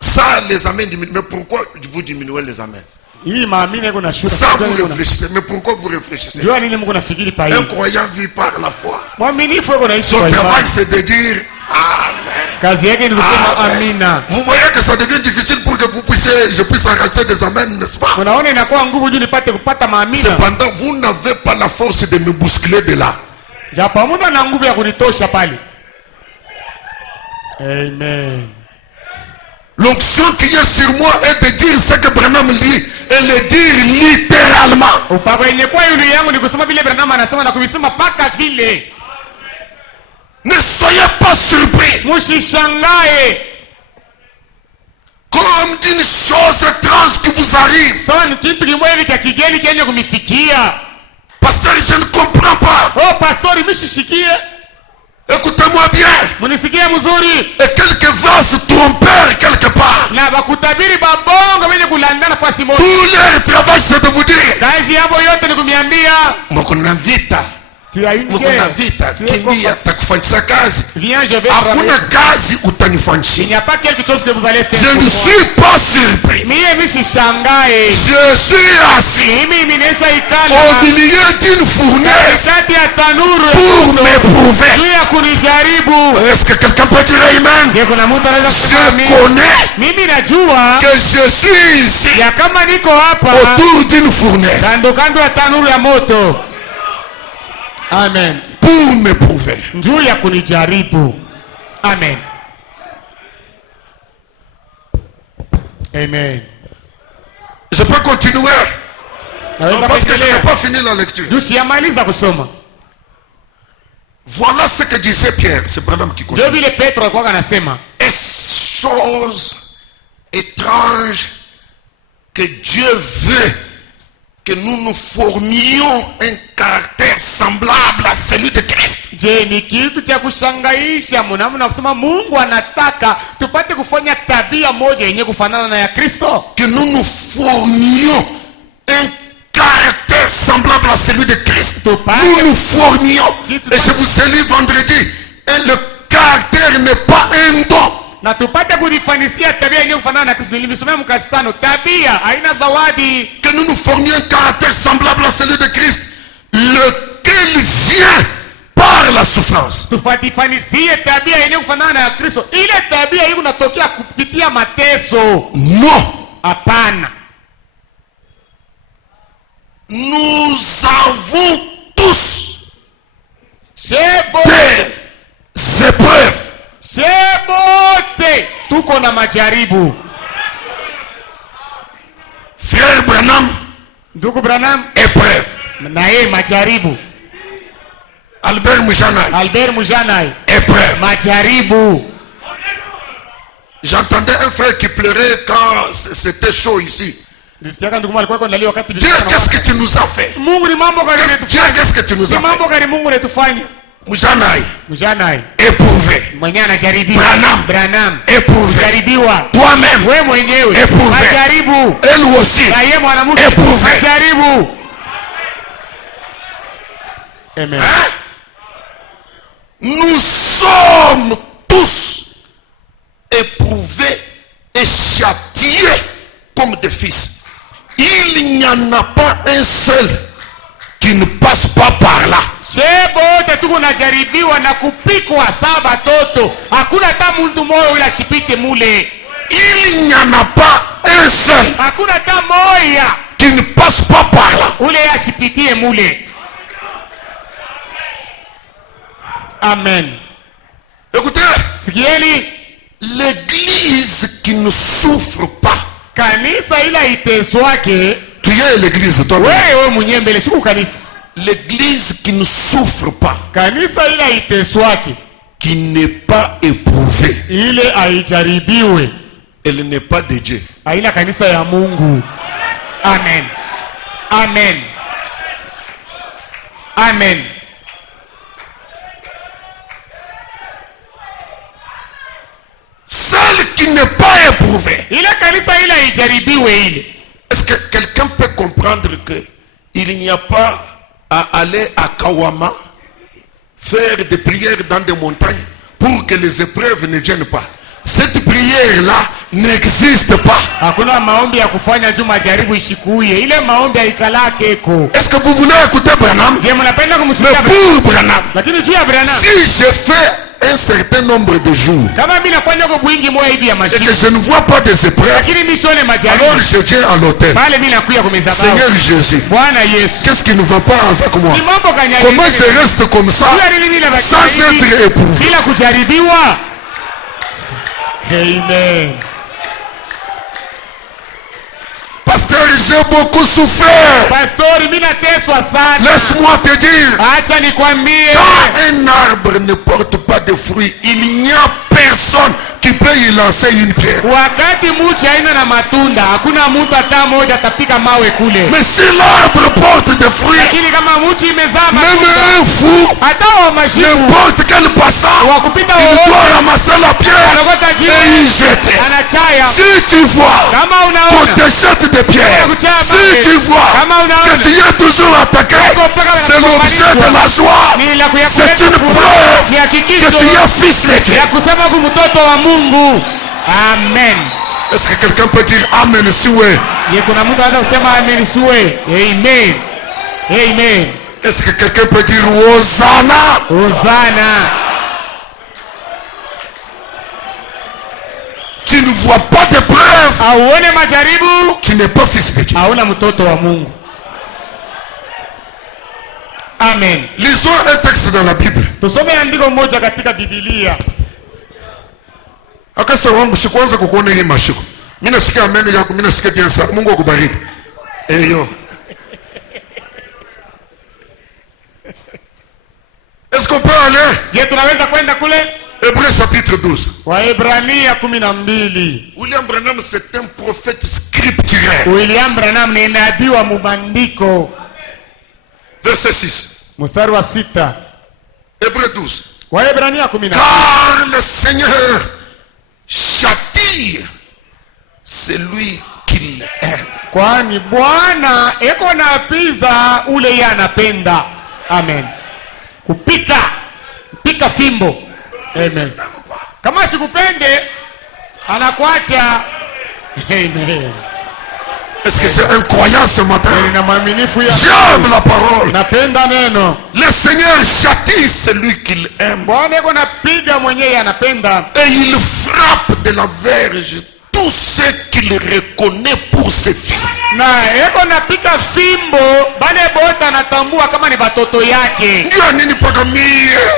Ça, les amens diminuent. Mais pourquoi vous diminuez les amens? Hii maamini yako na shuka. Ça, vous réfléchissez. Mais pourquoi vous réfléchissez? Jua nini Mungu nafikiri pa Un hii. croyant vit par la foi. Mwaminifu yako naishi Son kwa travail, imani. c'est de dire Amen. Kazi yake ni kusema Amen. amina. Vous voyez que ça devient difficile pour que je puisse enracher des amens, n'est-ce pas? Unaona inakuwa nguvu juu nipate kupata maamina. Cependant, vous n'avez pas la force de me bousculer de là. Japo Mungu ana nguvu ya kunitosha pale. Amen. L'onction qui est sur moi est de dire ce que Branham dit et le dire littéralement. Upako yenye kwa yule yangu ni kusema vile Branham anasema na kuvisema paka vile. Ne soyez pas surpris Musishangae. comme d'une chose étrange qui vous arrive. Sawa ni kitu kimwe hivi cha kigeni kenye kumifikia. Pasteur, je ne comprends pas. Oh pastori mishishikie. Écoutez-moi bien. Munisikie mzuri. Et quelques vases trompeurs quelque part. Na bakutabiri babongo wenye kulanda nafasi moja. Tout leur travail c'est de vous dire. Kazi yabo yote ni kumiambia. Mkona vita. Mkona vita. Kimbia takufanyisha kazi. Viens, je vais Hakuna travailler. kazi Il utanifanyisha. n'y a pas quelque chose que vous allez faire. Je pour ne moi. suis pas surpris. Mie mishishangae. Je suis assis Mimi minesha au ikala. milieu d'une fournaise Kati ya tanuru. pour m'éprouver. Juu ya kunijaribu. Est-ce que quelqu'un peut dire Amen? Je kuna mtu anaweza kusema Je mimi. connais Mimi najua que je suis ici ya kama niko hapa autour d'une fournaise kando kando ya tanuru ya moto. Amen. pour m'éprouver. Juu ya kunijaribu. Amen. Amen. Je peux continuer Naweza parce que je n'ai kuendelea. pas fini la lecture. Juu siyamaliza kusoma. Voilà ce que disait Pierre. C'est Branham qui Ndio continue. vile Petro alikuwa anasema, Est-ce chose étrange que Dieu veut que nous nous formions un caractère semblable à celui de Christ? je, ni kitu cha kushangaisha mnamna kusema Mungu anataka tupate kufanya tabia moja yenye kufanana na ya Kristo? Que nous nous formions un caractère semblable à celui de Christ. Nous nous formions. Et je vous ai lu vendredi Et le caractère n'est pas un don. Na tupate kujifanisia tabia yenye kufanana na Kristo. Nilisomea mkasi 5, tabia haina zawadi. Que nous nous formions un caractère semblable à celui de Christ, lequel vient par la souffrance. Tufanisie tabia yenye kufanana na Kristo. Ile tabia hii unatokea kupitia mateso. Non. Hapana. Nous avons tous Shebote. des épreuves. Shebote. Tuko na majaribu. Frère Branham, Ndugu Branham, épreuve. na yeye majaribu. Albert Moujanay, Albert Moujanay, épreuve. majaribu. J'entendais un frère qui pleurait quand c'était chaud ici. Nisikia ndugu alikuwa analia wakati Dieu, qu'est-ce que tu nous as fait? Mungu ni mambo gani Dieu, unatufanya? qu'est-ce que tu nous Ni as mambo fait? gani Mungu anatufanya? Moujanay, Moujanay, éprouvé. mwenyewe anajaribiwa. Branham, Branham, éprouvé. jaribiwa. Toi-même, Wewe mwenyewe éprouvé. majaribu. elle aussi. Na yeye mwanamke Éprouvé. majaribu. Amen. Hein? Nous sommes tous éprouvés et châtiés comme des fils. Il n'y en a pas un seul qui ne passe pas par là. Shebote tuko najaribiwa na kupikwa saba toto. Hakuna hata mtu moyo ila shipite mule. Il n'y en a pas un seul Hakuna hata moya qui ne passe pas par là. ule yashipitie mule. Amen. Écoutez, Sikieni, l'église qui ne souffre pas. kanisa ila iteswake. Tu es l'église, toi. Wewe mwenyewe mbele siku kanisa. L'église qui ne souffre pas, Kanisa ila iteswake, qui n'est pas éprouvée, ile haijaribiwe, elle n'est pas de Dieu. haina kanisa ya Mungu. Amen. Amen. Amen. Celle qui n'est pas éprouvée. Ile kanisa ila haijaribiwe ile. Est-ce que quelqu'un peut comprendre que il n'y a pas à aller à Kawama faire des prières dans des montagnes pour que les épreuves ne viennent pas? Cette prière-là n'existe pas. Hakuna maombi ya kufanya juu majaribu ishikuye. Ile maombi haikalake eko. Est-ce que vous voulez écouter Branham? Je mnapenda Mais kumsikia pour Branham, lakini juu ya Branham, si je fais un certain nombre de jours kama mimi nafanya kwa wingi moja hivi ya et que mashika, je ne vois pas des épreuves, lakini mimi sione majaribu, alors je viens à l'autel. pale mimi nakuya kwa mezabao. Seigneur Jésus, Bwana Yesu, qu'est-ce qui ne va pas avec moi? ni mambo kanyari. Comment je reste comme ça sans être éprouvé? bila kujaribiwa? Amen. Pasteur, j'ai beaucoup souffert. Pastori, mimi nateswa sana. Laisse-moi te dire, Acha nikwambie, quand un arbre ne porte pas de fruits, il n'y a personne qui peut y lancer une pierre. wakati mchi haina na matunda, hakuna mtu hata mmoja atapika mawe kule. Mais si l'arbre porte des fruits, Lakini kama mchi imezaa même matunda, un fou, hata wa mashiku n'importe quel passant, wa kupita il doit wowote ramasser la pierre anagota et jiwe y jeter. anachaya. Si tu vois Kama qu'on unaona te jette des pierres, si tu vois que tu es toujours attaqué, c'est l'objet de la joie. ni la C'est une preuve que tu es fils de Dieu. ya kusema ku mtoto wa Mungu. Amen. Est-ce que quelqu'un peut dire Amen si oui? Ye kuna mtu anaweza kusema amen siwe? Amen. Amen. Est-ce que quelqu'un peut dire Hosanna? Hosana. Tu ne vois pas de preuves, Auone majaribu, tu n'es pas fils de Dieu. hauna mtoto wa Mungu. Amen. Lisons un texte dans la Bible. Tusome andiko moja katika Biblia. Akasa wangu sikuanza kukuona hii mashiko. Mimi nasikia amen yako, mimi nasikia bien sana. Mungu akubariki. Eyo. Est-ce qu'on peut aller? Je, tunaweza kwenda kule? Hébreux chapitre 12. Waebrania 12. William Branham, c'est un prophète scripturaire. William Branham ni nabii wa mubandiko. Verset 6. Mstari wa 6. Hébreux 12. Waebrania 12. Car le Seigneur châtie celui qu'il aime. Kwani Bwana eko na piza ule yeye anapenda. Amen. Kupika fimbo Amen. Kama sikupende anakuacha. Amen. Est-ce que c'est incroyable ce matin? J'aime la parole. Le Seigneur châtie celui qu'il aime. Et il frappe de la verge tous ceux qu'il reconnaît pour ses fils.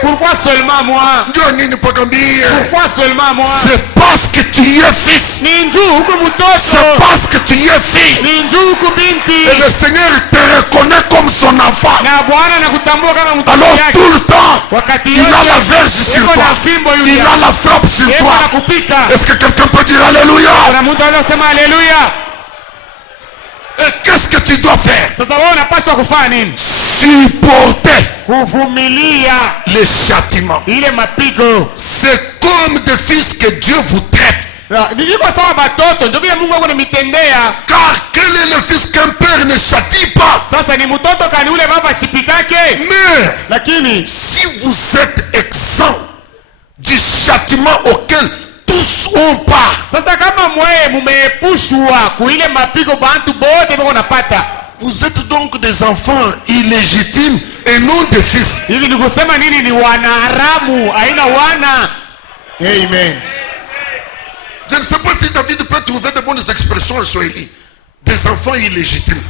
Pourquoi seulement moi? Pourquoi seulement moi? C'est parce que tu es fils. C'est parce que tu es fille. Et le Seigneur te reconnaît comme son enfant. Alors tout le temps, il a la verge sur toi. Il a la frappe sur toi. Est-ce que quelqu'un peut dire Alléluia? Et qu'est-ce que tu dois faire? Supporter les châtiments. C'est comme des fils que Dieu vous traite. Car quel est le fils qu'un père ne châtie pas? Mais si vous êtes exempt du châtiment auquel tous ont part, vous êtes donc des enfants illégitimes et non des fils. Amen. Je ne sais pas si David peut trouver de bonnes expressions en Swahili. Des enfants illégitimes.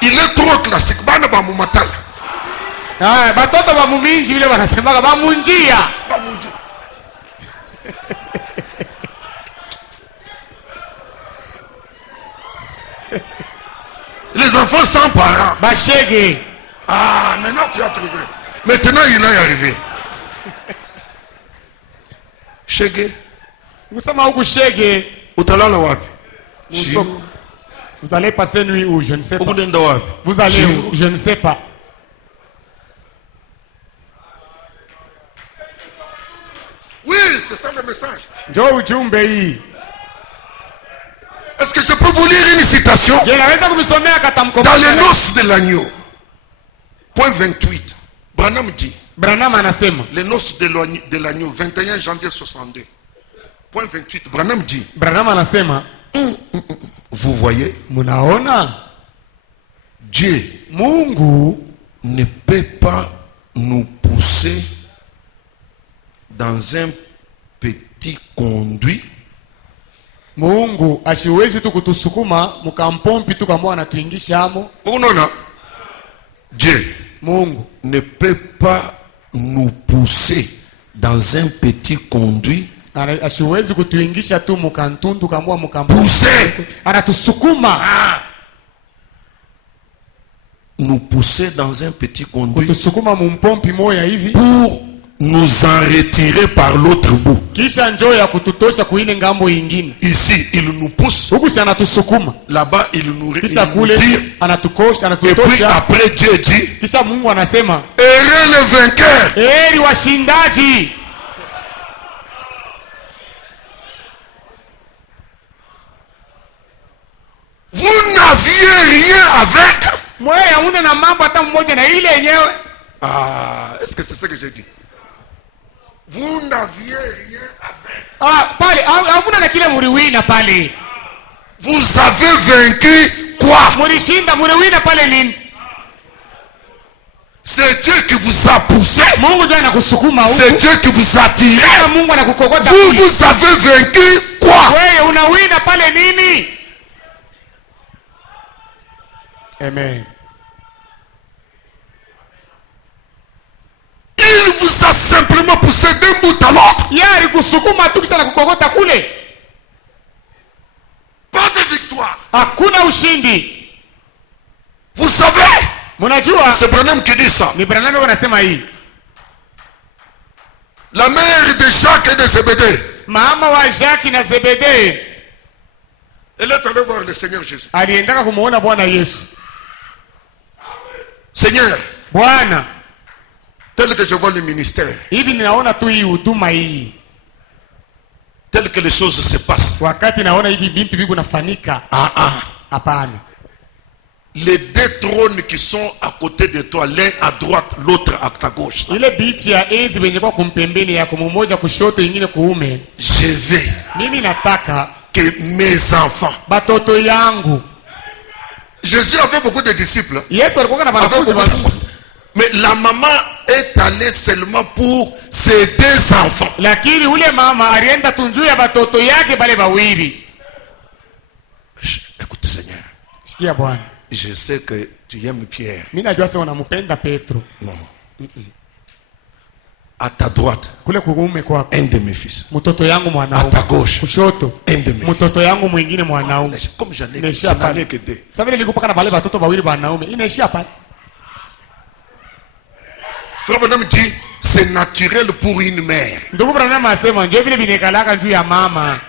Il est trop classique. Les enfants sans parents. Ah, maintenant tu as trouvé. Maintenant il est arrivé. Shege. Utalala wapi? Vous allez passer nuit où? Je ne sais pas. Vous allez où? Je ne sais pas. Oui, c'est ça le message. Est-ce que je peux vous lire une citation? Dans les noces de l'agneau, point 28, Branham dit, les noces de l'agneau, 21 janvier 62, point 28, Branham dit, vous voyez, Dieu ne peut pas nous pousser dans un petit conduit. Mungu ashiwezi tu kutusukuma mukampompi tu kama anatuingisha amo. Unaona? Dieu Mungu ne peut pas nous pousser dans un petit conduit. Ashiwezi kutuingisha tu mukantundu kama mukampompi. Pousser. Anatusukuma. Nous pousser dans un petit conduit. Kutusukuma mumpompi moya hivi. Pour nous en retirer par l'autre bout. Kisha njoo ya kututosha kuile ngambo ingine. Ici il nous pousse. Huku si anatusukuma. Là-bas il nous kisha kule anatukosha, anatutosha. Et puis après Dieu dit. Kisha Mungu anasema, heureux les vainqueurs. Heri washindaji. Vous n'aviez rien avec. Mwe hamuna na mambo hata mmoja na ile yenyewe. Ah, est-ce que c'est ce que j'ai dit? Vous n'aviez rien avec. Pale hamuna na kile muriwina pale. Vous avez vaincu quoi? Mulishinda, muriwina pale nini? C'est Dieu qui vous a poussé. Mungu ndiye anakusukuma huko. C'est Dieu qui vous a tiré. Mungu anakukokota. Vous avez vaincu quoi? Wewe unawina pale nini? Amen. Il vous a simplement poussé d'un bout à l'autre. Yari kusukuma tu kisha nakukokota kule. Pas de victoire. Hakuna ushindi. Vous savez? Munajua? C'est Branham qui dit ça. Ni Branham anasema hii. La mère de Jacques et de Zébédée. Mama wa Jacques na Zébédée. Elle est allée voir le Seigneur Jésus. Aliendaka kumuona Bwana Yesu. Seigneur. Bwana. Tel que je vois le ministère. Hivi ninaona tu hii huduma hii. Tel que les choses se passent. Wakati naona hivi bintu biku nafanika. Hapana. les deux trônes qui sont à côté de toi, l'un à droite, l'autre à ta gauche. ile biti ya enzi benye kwa kumpembeni yako, mmoja kushoto ingine kuume. Je veux Mimi nataka que mes enfants. batoto yangu. Jésus avait beaucoup de disciples. Yesu alikuwa na Avait wanafunzi beaucoup de- wengi, Mais la maman est allée seulement pour ses deux enfants. lakini ule mama alienda tunjuu ya batoto yake bale bawili. Écoute Seigneur, Sikia Bwana, je sais que tu aimes Pierre. mimi najua sasa unampenda Petro. Non. À ta droite, Kule kuume kwako un de mes fils. mtoto yangu À mwanaume, ta gauche, kushoto un de mes fils. mtoto yangu mwingine mwanaume. Comme je Inaishia n'en pale. ai que deux. Sasa vile nilikupaka na bale batoto bawili wanaume, inaishia pale. Frère Branham dit, c'est naturel pour une mère. Ndugu Branham asema ndio vile binekalaka juu ya mama.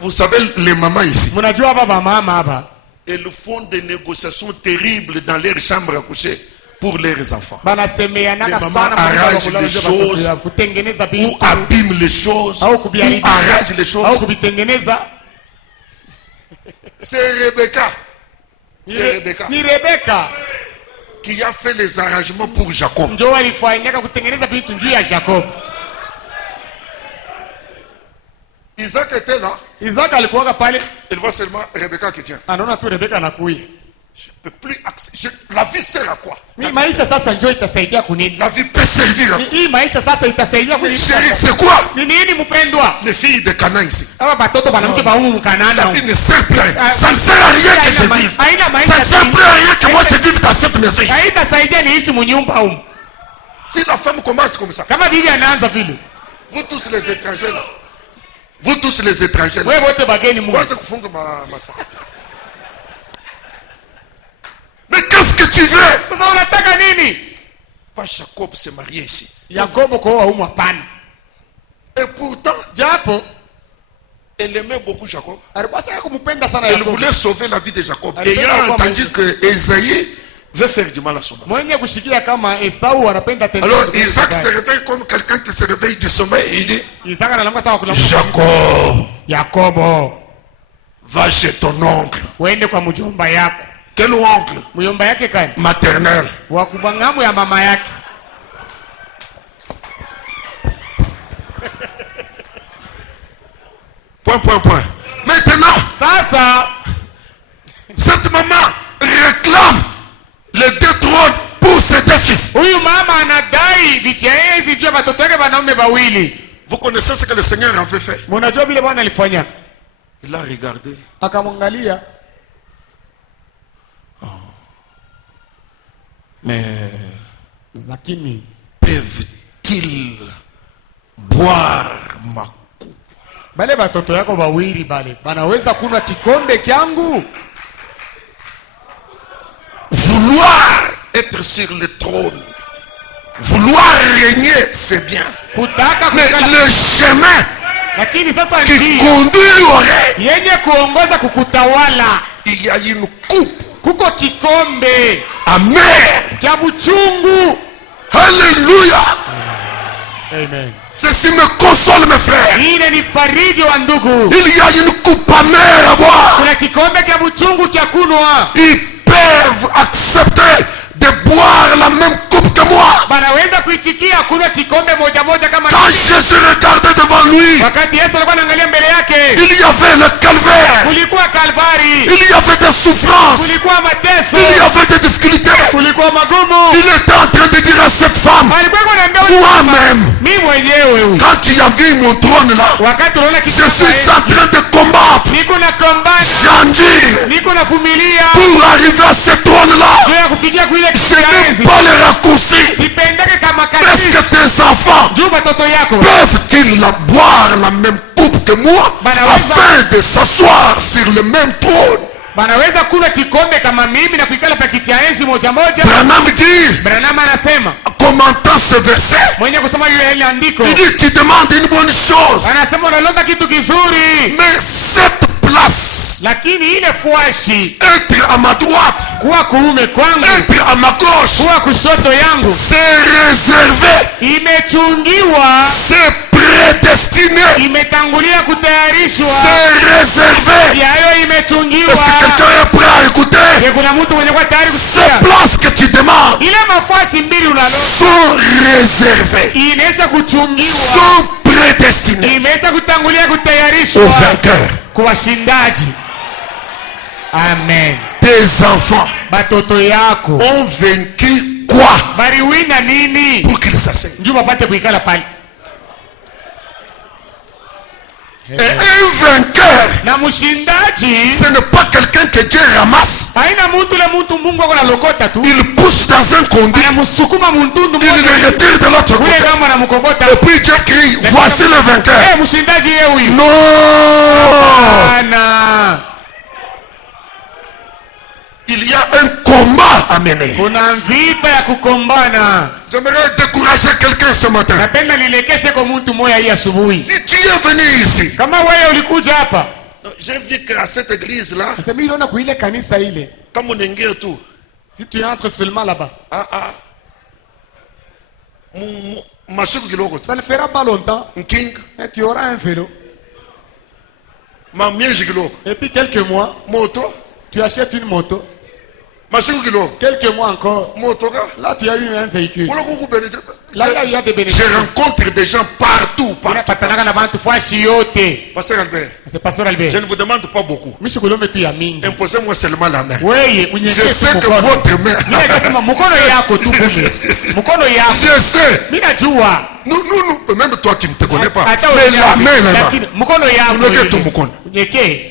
Vous savez, les mamans ici, Mnajua baba mama hapa elles font des négociations terribles dans leur chambre à coucher pour leurs enfants. banasemeanaka Les mamans sana arrangent kulala les juu ya batoto choses, yao, kutengeneza Ou vitu abîment les choses, au ou kubiharibisha arrangent les au choses. kuvitengeneza. C'est Rebecca. C'est Rebecca Ni Rebeka qui a fait les arrangements pour Jacob. ndio alifanyaka kutengeneza vitu juu ya Jacob. Isaac était là. Isaka alikuwaka pale, Il voit seulement Rebecca qui vient. anaona tu Rebeka anakuya. Je ne peux plus la vie sert à quoi? Mimi maisha sasa njoo itasaidia kunini? La vie peut servir à quoi? Hii maisha sasa itasaidia kunini? Chérie, c'est quoi? Ni nini mpendwa? Les filles de Canaan ici. Hapa batoto banamke ba humu Kanada. La vie ne sert plus à rien. Ça ne sert à rien que je vive. Ça ne sert plus à rien que moi je vive dans cette maison ici. Haitasaidia niishi munyumba humu. Si la femme commence comme ça, Kama bibi anaanza vile. vous tous les étrangers là, vous tous les étrangers là, Wewe wote bageni Mungu. moi je vous fonde ma sac. Mais qu'est-ce que tu veux? Sasa unataka nini? Pas Jacob s'est marié ici. Yakobo kwa humu hapana. Et pourtant, Japo elle aimait beaucoup Jacob. alikuwa sasa kumpenda sana Elle Yakobo. voulait sauver la vie de Jacob. Elle Ayant voulait entendu que Esaïe veut faire du mal à son enfant. Mwenye kushikia kama Esau anapenda tena. Alors Isaac se réveille comme quelqu'un qui se réveille du sommeil et il dit, Isaka analamka sawa kula. Jacob, Yakobo, va chez ton oncle. uende kwa mjomba yako. Quel oncle? Mjomba yake kani? Maternel. Wa kubangamu ya mama yake. Point. Maintenant, Sasa cette maman réclame les deux trônes pour ses deux fils. huyu mama anadai vichaezi juu ya watoto wake wanaume wawili. Vous connaissez ce que le Seigneur avait fait? Mnajua vile Bwana alifanya? Il a regardé. Akamwangalia. Mais Lakini peuvent-ils boire ma coupe? bale watoto yako wawili bale banaweza kunywa kikombe kyangu? Vouloir être sur le trône, vouloir régner, c'est bien. Kutaka Mais kukala. le chemin Lakini sasa qui njia conduit au règne, yenye kuongoza kukutawala, il y a une coupe kuko kikombe amère. cha buchungu. Alléluia. Amen. Ceci me console, mes frères. Ile ni fariji wa ndugu. Il y a une coupe amère à boire. Kuna kikombe cha buchungu cha kunwa. Ils peuvent accepter de boire la même coupe que moi. Banaweza kuitikia kunywa kikombe moja moja kama Quand Jésus regardait devant lui, wakati Yesu alikuwa anaangalia mbele yake. il y avait le calvaire, Kulikuwa Kalvari, il y avait des souffrances, kulikuwa mateso, il y avait des difficultés. kulikuwa magumu. Il était en train de dire à cette femme, Alikuwa anaambia moi-même, mimi mwenyewe huyu. quand tu as vu mon trône là, Wakati unaona je kikombe suis en train de combattre, niko na kombana, j'endure niko na vumilia pour arriver à ce trône là. juu ya kufikia kuile Je n'aime pas les raccourcis. sipendeke kama Est-ce kasi que tes enfants juu watoto yako peuvent-ils boire la même coupe que moi afin de s'asseoir sur le même trône? banaweza kunywa kikombe kama mimi na kuikala pa kiti ya enzi moja moja? Branham dit, Branham anasema, commentant ce verset, mwenye kusoma ile andiko il dit, tu demandes une bonne chose, anasema unalomba kitu kizuri, mais cette place, lakini ile fuashi être à ma droite, kuwa kuume kwangu, être à ma gauche, kuwa kushoto yangu, c'est réservé, imechungiwa, c'est prédestiné, imetangulia kutayarishwa, c'est réservé. yayo Est-ce imechungiwa. que quelqu'un est Je kuna mtu mwenye kwa tayari Ces kusikia. places que tu demandes Ile mafasi mbili unalomba sont réservées, inaweza kuchungiwa, sont prédestinées imeweza kutangulia aux kutayarishwa vainqueurs. kwa washindaji. Amen. Tes enfants Batoto yako ont vaincu quoi bariwina nini pour qu'ils s'asseyent. njoo wapate kuikala pale. Et un vainqueur, Na mshindaji ce n'est pas quelqu'un que Dieu ramasse. haina mtu le mtu Mungu ako nalokota tu, Il pousse dans un conduit, anamsukuma mtundu il mmoja le retire de l'autre kule côté. kama anamkokota. Et puis Dieu crie, voici le vainqueur. Mshindaji yeye huyu. Non, Ana il y a un combat à mener. kuna vita ya kukombana. J'aimerais décourager quelqu'un ce matin. Napenda nilekeshe kwa mtu moya hii asubuhi. Si tu es venu ici, Kama wewe ulikuja hapa, j'ai vu qu'à cette église-là, sasa mimi naona kuile kanisa ile, comme on est tout, si tu entres seulement là-bas, Masuku kiloko, ça ne fera pas longtemps King, et tu auras un vélo. ma miège kiloko, Et puis quelques mois, moto, tu achètes une moto. Masuku kiloko, Quelques mois encore, moto, là tu as eu un véhicule. Là il y a des je bénéfices. rencontre des gens partout, partout. Unapatana na bantu fashi yote. Pasteur Albert, C'est pasteur Albert. je ne vous demande pas beaucoup. Mishikulome tu ya mingi. Imposez-moi seulement la main. Wewe Je unyekee sais tu que mkono. votre main. Mimi nasema mkono yako tu kumi. Mkono yako. Je sais. Mimi najua. Nous, même toi tu ne te connais pas. Hata Mais la wewe, main là-bas. lakini mkono yako. Unyekee tu mkono. Unyekee.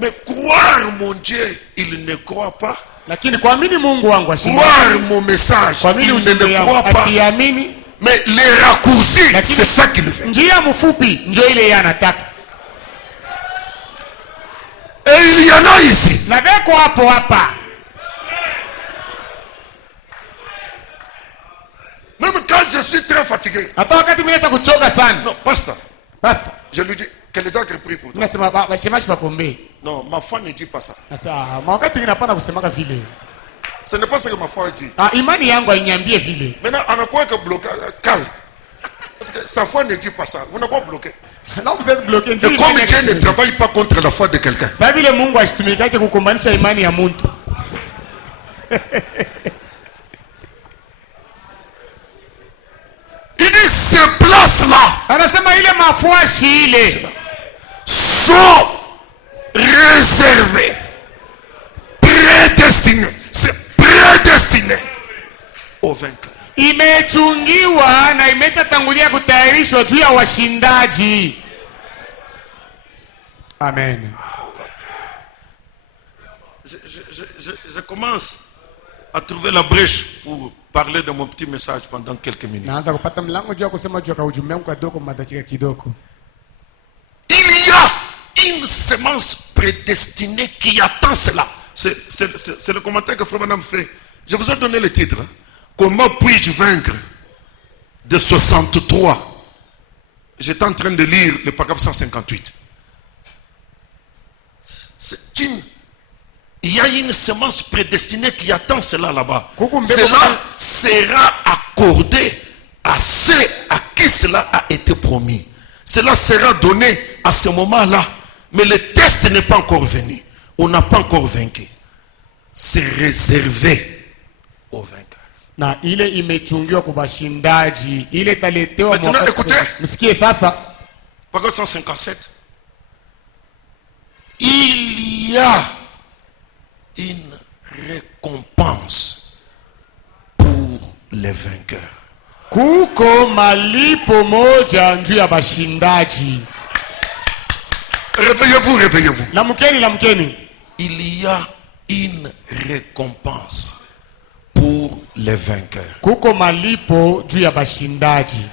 Mais croire mon Dieu, il ne croit pas. Lakini kuamini Mungu wangu ashinde. Croire mon message, Kuamini il ne ujumbe le yangu croit pas. asiamini. Mais les raccourcis, Lakini c'est ça qu'il fait. njia mfupi ndio ile yeye anataka. Et il y en a ici. Na beko hapo hapa. Même quand je suis très fatigué. Hata wakati mimi naweza kuchoka sana. Non, pasteur. Pastor, Je lui dis que le docteur prie pour toi. nasema bashemashi bakombe. Non, ma foi ne dit pas ça. Sasa wakati ninapanda kusemaka vile. Ce n'est pas ce que ma foi dit. Imani yangu hainiambie vile. Maintenant, on a quoi que bloqué, calme. Parce que sa foi ne dit pas ça. Vous n'êtes pas bloqué. Na vous êtes bloqué. Et comme Dieu ne travaille pas contre la foi de quelqu'un, Sasa vile Mungu asitumikaje kukumbanisha imani ya mtu. il dit ces places-là Anasema ile mafuashi ile sont réservées, prédestinées. C'est prédestiné aux vainqueurs. imechungiwa na imeshatangulia kutayarishwa juu ya washindaji. Amen. Je commence à trouver la brèche pour parler de mon petit message pendant quelques minutes. Naanza kupata mlango juu ya kusema juu ya ujumbe wangu kadogo madachika kidogo. Il y a une semence prédestinée qui attend cela. C'est le commentaire que Frère Madame fait. Je vous ai donné le titre. Hein. Comment puis-je vaincre de 63? J'étais en train de lire le paragraphe 158. Il y a une semence prédestinée qui attend cela là-bas. Cela sera accordé à ceux à qui cela a été promis. Cela sera donné à ce moment-là. Mais le test n'est pas encore venu. On n'a pas encore vaincu. C'est réservé aux vainqueurs. Na ile imechungiwa kwa bashindaji. Ile taletewa Maintenant, écoutez. Msikie sasa. Paragraphe 157. Il y a une récompense pour les vainqueurs. Kuko malipo moja juu ya bashindaji. Réveillez-vous, réveillez-vous. Lamkeni. Il y a une récompense pour les vainqueurs. Kuko malipo juu ya bashindaji.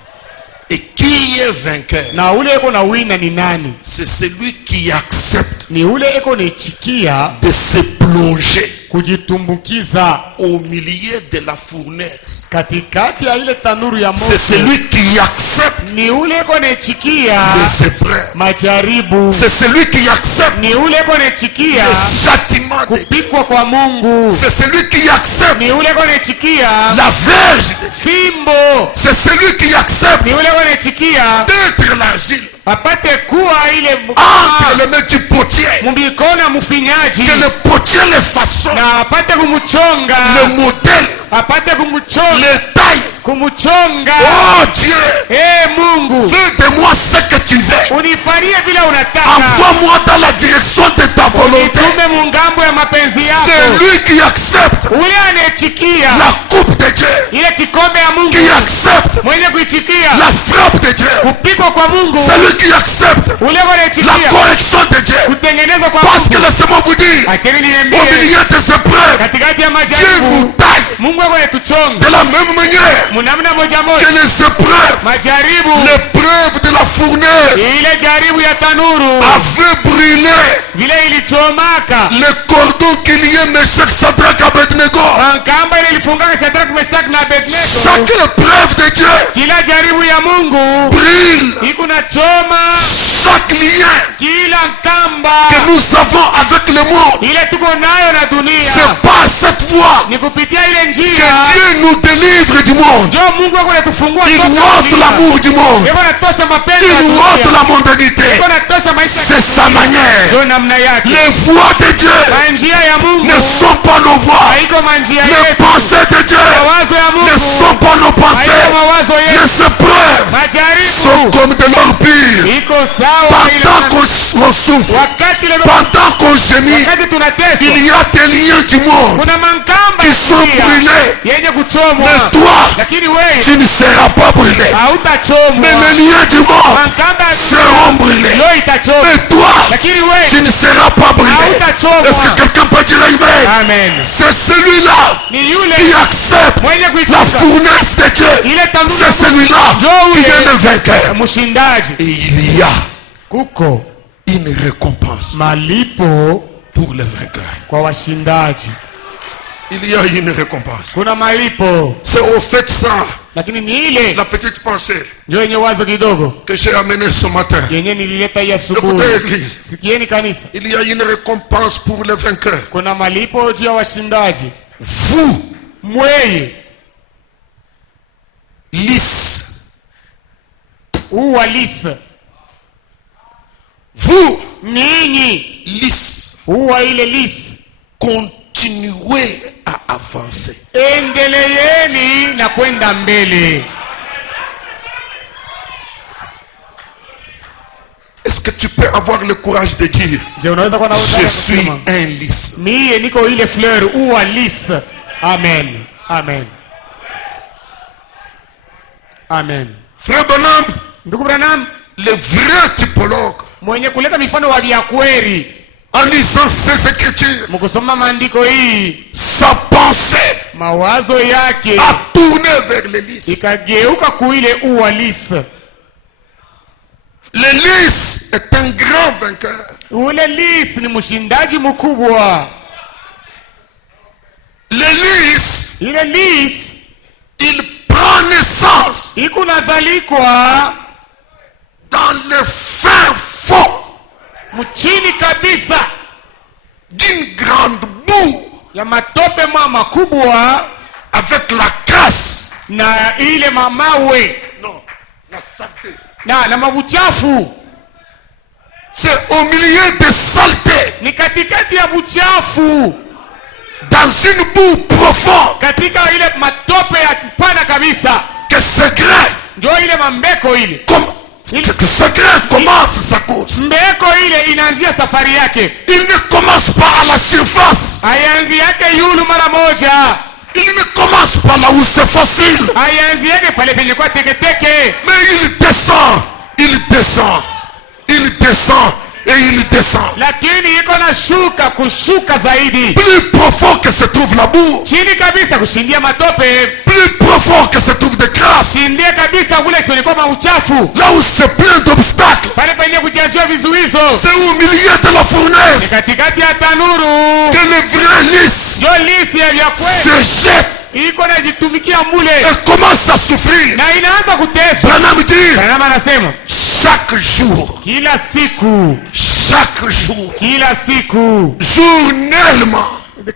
Et qui est vainqueur? Na ule eko na wina ni nani? C'est celui qui accepte Ni ule eko nechikia de se plonger kujitumbukiza au milieu de la fournaise. katikati ya ile tanuru ya moto. C'est celui qui accepte Ni ule eko nechikia les épreuves. majaribu. C'est celui qui accepte Ni ule eko nechikia le châtiment de Dieu. kupikwa kwa Mungu. C'est celui qui accepte Ni ule eko nechikia la verge de Dieu. fimbo. C'est celui qui accepte Ni ule wanaitikia d'être l'argile apate kuwa ile entre les mains du potier, mumikono ya mfinyaji, que le potier le façonne, na apate kumuchonga, le modèle, apate kumuchonga, le taille. kumuchonga. Oh Dieu, Mungu, fais de moi ce que tu veux. Unifarie vile unataka. Envoie-moi dans la direction de ta volonté. Unitume mungambo ya mapenzi yako. C'est lui qui accepte ule anayechikia la coupe de Dieu, ile kikombe ya Mungu, qui accepte mwenye kuichikia la frappe de Dieu, kupikwa kwa Mungu, c'est lui qui accepte ule la anayechikia correction de Dieu. kutengenezwa kwa Parce que Mungu. laissez-moi vous dire, Acheni au niambie, milieu des épreuves, katikati ya Dieu majaribu nous taille Mungu anatuchonga de la même manière munamna moja que moja. les épreuves, Majaribu, l'épreuve de la fournaise ile jaribu ya tanuru avait brûlé vile ilichomaka le cordon qui liait Meshach, Shadrach, Abednego. kamba ile ilifungaka Shadrach, Meshach na Abednego. Chaque épreuve de Dieu Kila jaribu ya Mungu brûle iko na choma chaque lien kila kamba que nous avons avec le monde. ile tuko nayo na dunia. C'est par cette voie Ni kupitia ile que njia Dieu nous délivre du monde. ndio Mungu anatufungua Il toka ôte dunia. l'amour du monde. Yeye anatosha mapenzi ya Il ôte dunia. la mondanité. Yeye anatosha maisha ya C'est sa manière. ndio namna yake. Les voies de Dieu Njia ya Mungu ne sont pas nos voies. haiko manjia Les yetu. pensées de Dieu Mawazo ya ne Mungu sont pas nos pensées. haiko mawazo yetu. Les épreuves sont Majaribu comme de l'or pur. iko sawa ile Pendant qu'on souffre, wakati ile pendant qu'on gémit, wakati tunateswa il y a des liens du monde kuna mankamba qui sont pia brûlés. yenye kuchomwa, Mais toi, lakini wewe tu ne seras pas brûlé. hautachomwa. Mais les liens du monde Mankamba seront brûlés. leo itachomwa, Mais toi, lakini tu wewe ne seras pas brûlé. hautachomwa. Est-ce que quelqu'un peut dire amen? Amen. C'est celui-là Ni yule qui accepte mwenye la kuitika fournaise de Dieu. ile tanuru C'est celui-là qui est le vainqueur. mshindaji. Et il y a Kuko une récompense malipo pour le vainqueur. kwa washindaji, Il y a une récompense. kuna malipo, C'est au fait ça, lakini ni ile la petite pensée ndio yenye wazo kidogo que j'ai amenée ce matin. yenye nilileta hii asubuhi. Écoutez l'église. Sikieni kanisa, Il y a une récompense pour le vainqueur. kuna malipo juu ya washindaji. Vous, Mweye lisse. uwalisa, Vous, ninyi lisse. uwa ile lisi, Continuez à avancer. endeleeni na kwenda mbele. Est-ce que tu peux avoir le courage de dire, Je unaweza kuwa na je utaka suis kusema un lisse? miye niko ile fleur uwa lisa. Amen, amen, amen. Frère Bonhomme, Ndugu Branham le vrai typologue, mwenye kuleta mifano wa vya kweli, en lisant ces écritures, mkusoma maandiko hii, sa pensée mawazo yake a tourné vers le lisse. ikageuka kuile uwa lisa. Le lisse est un grand vainqueur. Ule lisi ni mshindaji mkubwa. Le lisse, Ile lisi il prend naissance iko nazalikwa dans le fin fond mchini kabisa d'une grande boue ya matope makubwa avec la casse. na ile mamawe Non, la saleté. na mabuchafu. C'est au milieu des saletés, Ni katikati ya buchafu, dans une boue profonde, katika ile matope ya pana kabisa, que ce grain, ndio ile mambeko ile que ce grain commence sa course. mbeko ile inaanzia safari yake. Il ne commence pas à la surface. Haianzi yake yulu mara moja, Il ne commence pas là où c'est facile. haianzi yake pale penye kwa teketeke, Mais il descend, il descend, il descend et il descend. lakini iko na shuka kushuka zaidi Plus profond que se trouve la boue, chini kabisa, kushindia matope, plus profond que se trouve des grâces, shindia kabisa kule kwenye kwa mauchafu, là où c'est plein d'obstacles, pale penye kujaziwa vizuizo. c'est au milieu de la Ni fournaise katikati ya tanuru que le vrai lisse ndio lisi ya vya kweli se jette iko najitumikia mule et commence à souffrir. na inaanza kuteswa. Branham dit, Branham anasema chaque jour, kila siku, chaque jour, kila siku, journellement,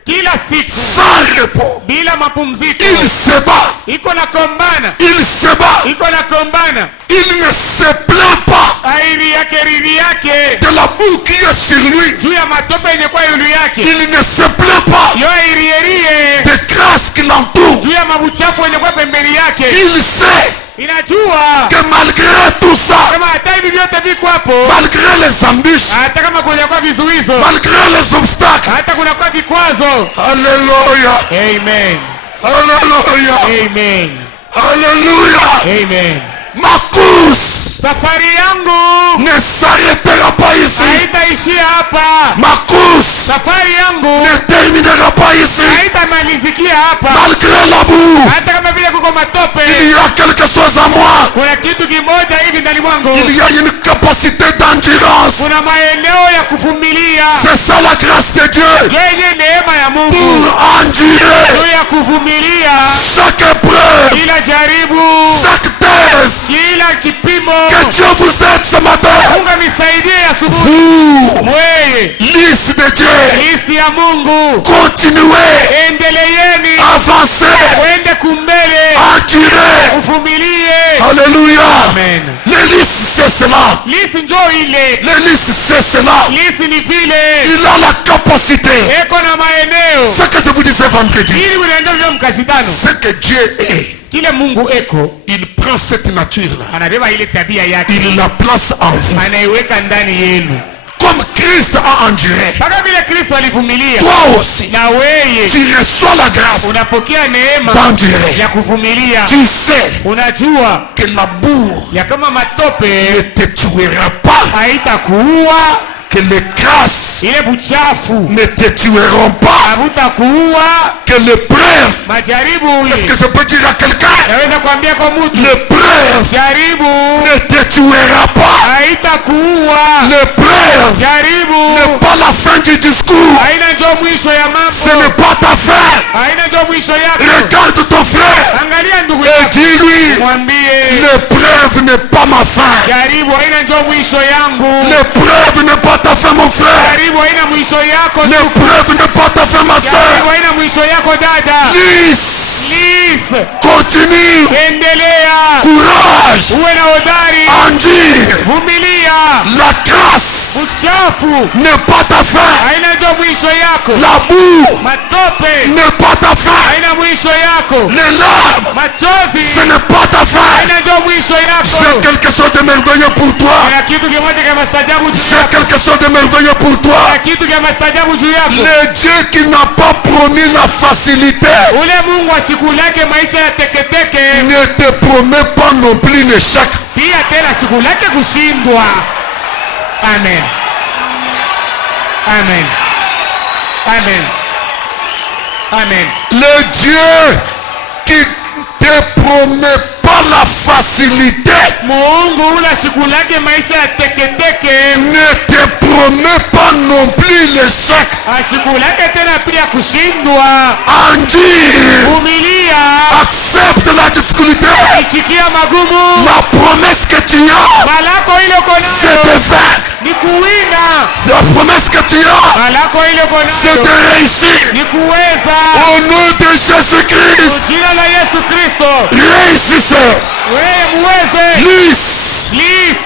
kila siku sans repos, bila mapumziko, il se bat, iko na kombana, il se bat iko na kombana Il ne se plaint pas airi yake riri yake de la boue qui est sur lui. juu ya matope yenye kwa yulu yake. Il ne se plaint pas Yo irierie des grâces qui l'entourent. juu ya mabuchafu yenye kwa pembeni yake. Il sait Inajua que malgré tout ça, kama hata hivi vyote viko hapo, malgré les embûches, hata kama kuna kwa vizuizo, malgré les obstacles, hata kuna kwa vikwazo. alléluia, Amen. alléluia, Amen. alléluia, Amen. ma course Safari yangu ne s'arrêtera pas ici. haitaishia hapa. Ma course Safari yangu ne terminera pas ici. haitamalizikia hapa. Malgré la boue, Hata kama vile kuko matope, il y a quelque chose en moi. kuna kitu kimoja hivi ndani mwangu, Il y a une capacité d'endurance. kuna maeneo ya kuvumilia. C'est ça la grâce de Dieu Yenye neema ya Mungu pour endurer juu ya kuvumilia chaque épreuve, kila jaribu, chaque thèse. kila kipimo. Que Dieu vous aide ce matin. Mungu anisaidie asubuhi. Vous, Mweye lys de Dieu, isi ya Mungu, continuez, endeleeni, avancez, wende kumbele, endurez. uvumilie. Alléluia. Amen. Le lys, c'est cela. Lisi njoo ile, Le lys, c'est cela. lisi ni vile Il a la capacité. eko na maeneo Ce que je vous disais vendredi, ili unaenda vile mkazitano. ce que Dieu est, Kile Mungu eko il prend cette nature-là, anabeba ile tabia yake, il la place en vous. anaiweka ndani yenu, Comme Christ a enduré, mpaka vile Kristo alivumilia. toi aussi, Na weye tu reçois la grâce unapokea neema d'endurer. ya kuvumilia. Tu sais Unajua que la boue ya kama ne matope te tuera pas, haitakuua, que les grâces ile buchafu ne te tueront pas, habutakuua, que l'épreuve, majaribu est-ce que ile. je peux dire à quelqu'un, Naweza kuambia kwa mtu, l'épreuve jaribu ne te tuera pas, haitakuua, l'épreuve jaribu n'est pas la fin du discours, haina njoo mwisho ya ce mambo, n'est pas ta fin. haina njoo mwisho yako. Regarde ton frère Angalia ndugu et yako, dis-lui, mwambie l'épreuve n'est pas ma fin. jaribu haina njoo mwisho yangu, L'épreuve n'est pas ta fin, mon frère. jaribu haina mwisho yako, L'épreuve n'est pas ta fin, ma jaribu soeur. haina mwisho yako dada. Lys, Please, continue, endelea, courage, uwe na hodari, endure. vumilia. La grâce Uchafu n'est pas ta fin. haina njoo mwisho yako, La boue matope n'est pas ta fin. haina mwisho yako, Les larmes, machozi ce n'est pas ta fin. haina njoo mwisho J'ai yako. quelque chose de merveilleux pour toi. Kuna kitu kimoja kama stajabu juu J'ai yako, quelque chose de merveilleux pour toi. kuna kitu kama stajabu juu yako. Le Dieu qui n'a pas promis la facilité Ule Mungu wa siku lake maisha ya teketeke, ne te promet pas non plus l'échec. pia tena siku lake kushindwa. Amen. Amen. Amen. Amen. Le Dieu qui te promet pas la facilité Mungu ula siku lake maisha ya teketeke, ne te promet pas non plus l'échec. siku lake tena pia kushindwa. Endure, Vumilia, accepte la difficulté. ichikia magumu. La promesse que tu as, Malako ile uko c'est nayo de vaincre. ni kuwina. La promesse que tu as, Malako ile uko c'est nayo de réussir. ni kuweza. Au nom de Jésus-Christ, Jina la Yesu Kristo, réussissez. wewe muweze. Lys, Please,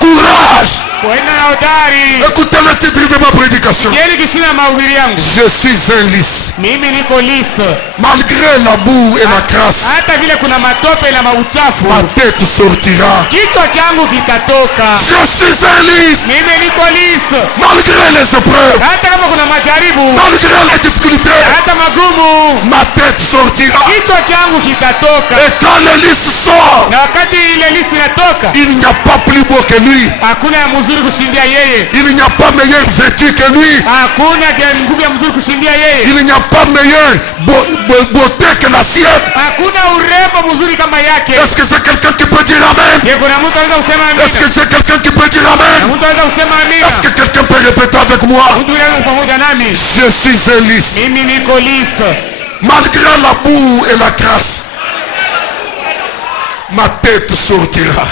courage. kwenda na hodari. Écoutez le titre de ma prédication. Kieni kishina mahubiri yangu, Je suis un lys. mimi niko lisa. Malgré la boue et la crasse, Hata vile kuna matope na mauchafu, ma tête sortira. kichwa changu kitatoka. Je suis un lys. Mimi niko lisa. Malgré les épreuves, Hata kama kuna majaribu, malgré les difficultés, hata magumu, ma tête sortira. kichwa changu kitatoka. Et quand le lys sort, Na wakati ile lisi inatoka, il n'y a pas plus beau que lui. hakuna ya mzuri kushindia yeye. Il n'y a pas meilleur vêtu que lui. Hakuna nguvu ya mzuri kushindia yeye. Il n'y a pas meilleure beauté que la sienne. Hakuna urembo mzuri kama yake. Est-ce que c'est quelqu'un qui peut dire Amen? Je, kuna mtu anaweza kusema Est-ce que amina? c'est quelqu'un qui peut dire Na Amen? mtu anaweza kusema amina? Est-ce que quelqu'un peut répéter avec moi? Mtu yule pamoja nami. Je suis un lys. Mimi niko lisa. Malgré la boue et la crasse, ma tête sortira.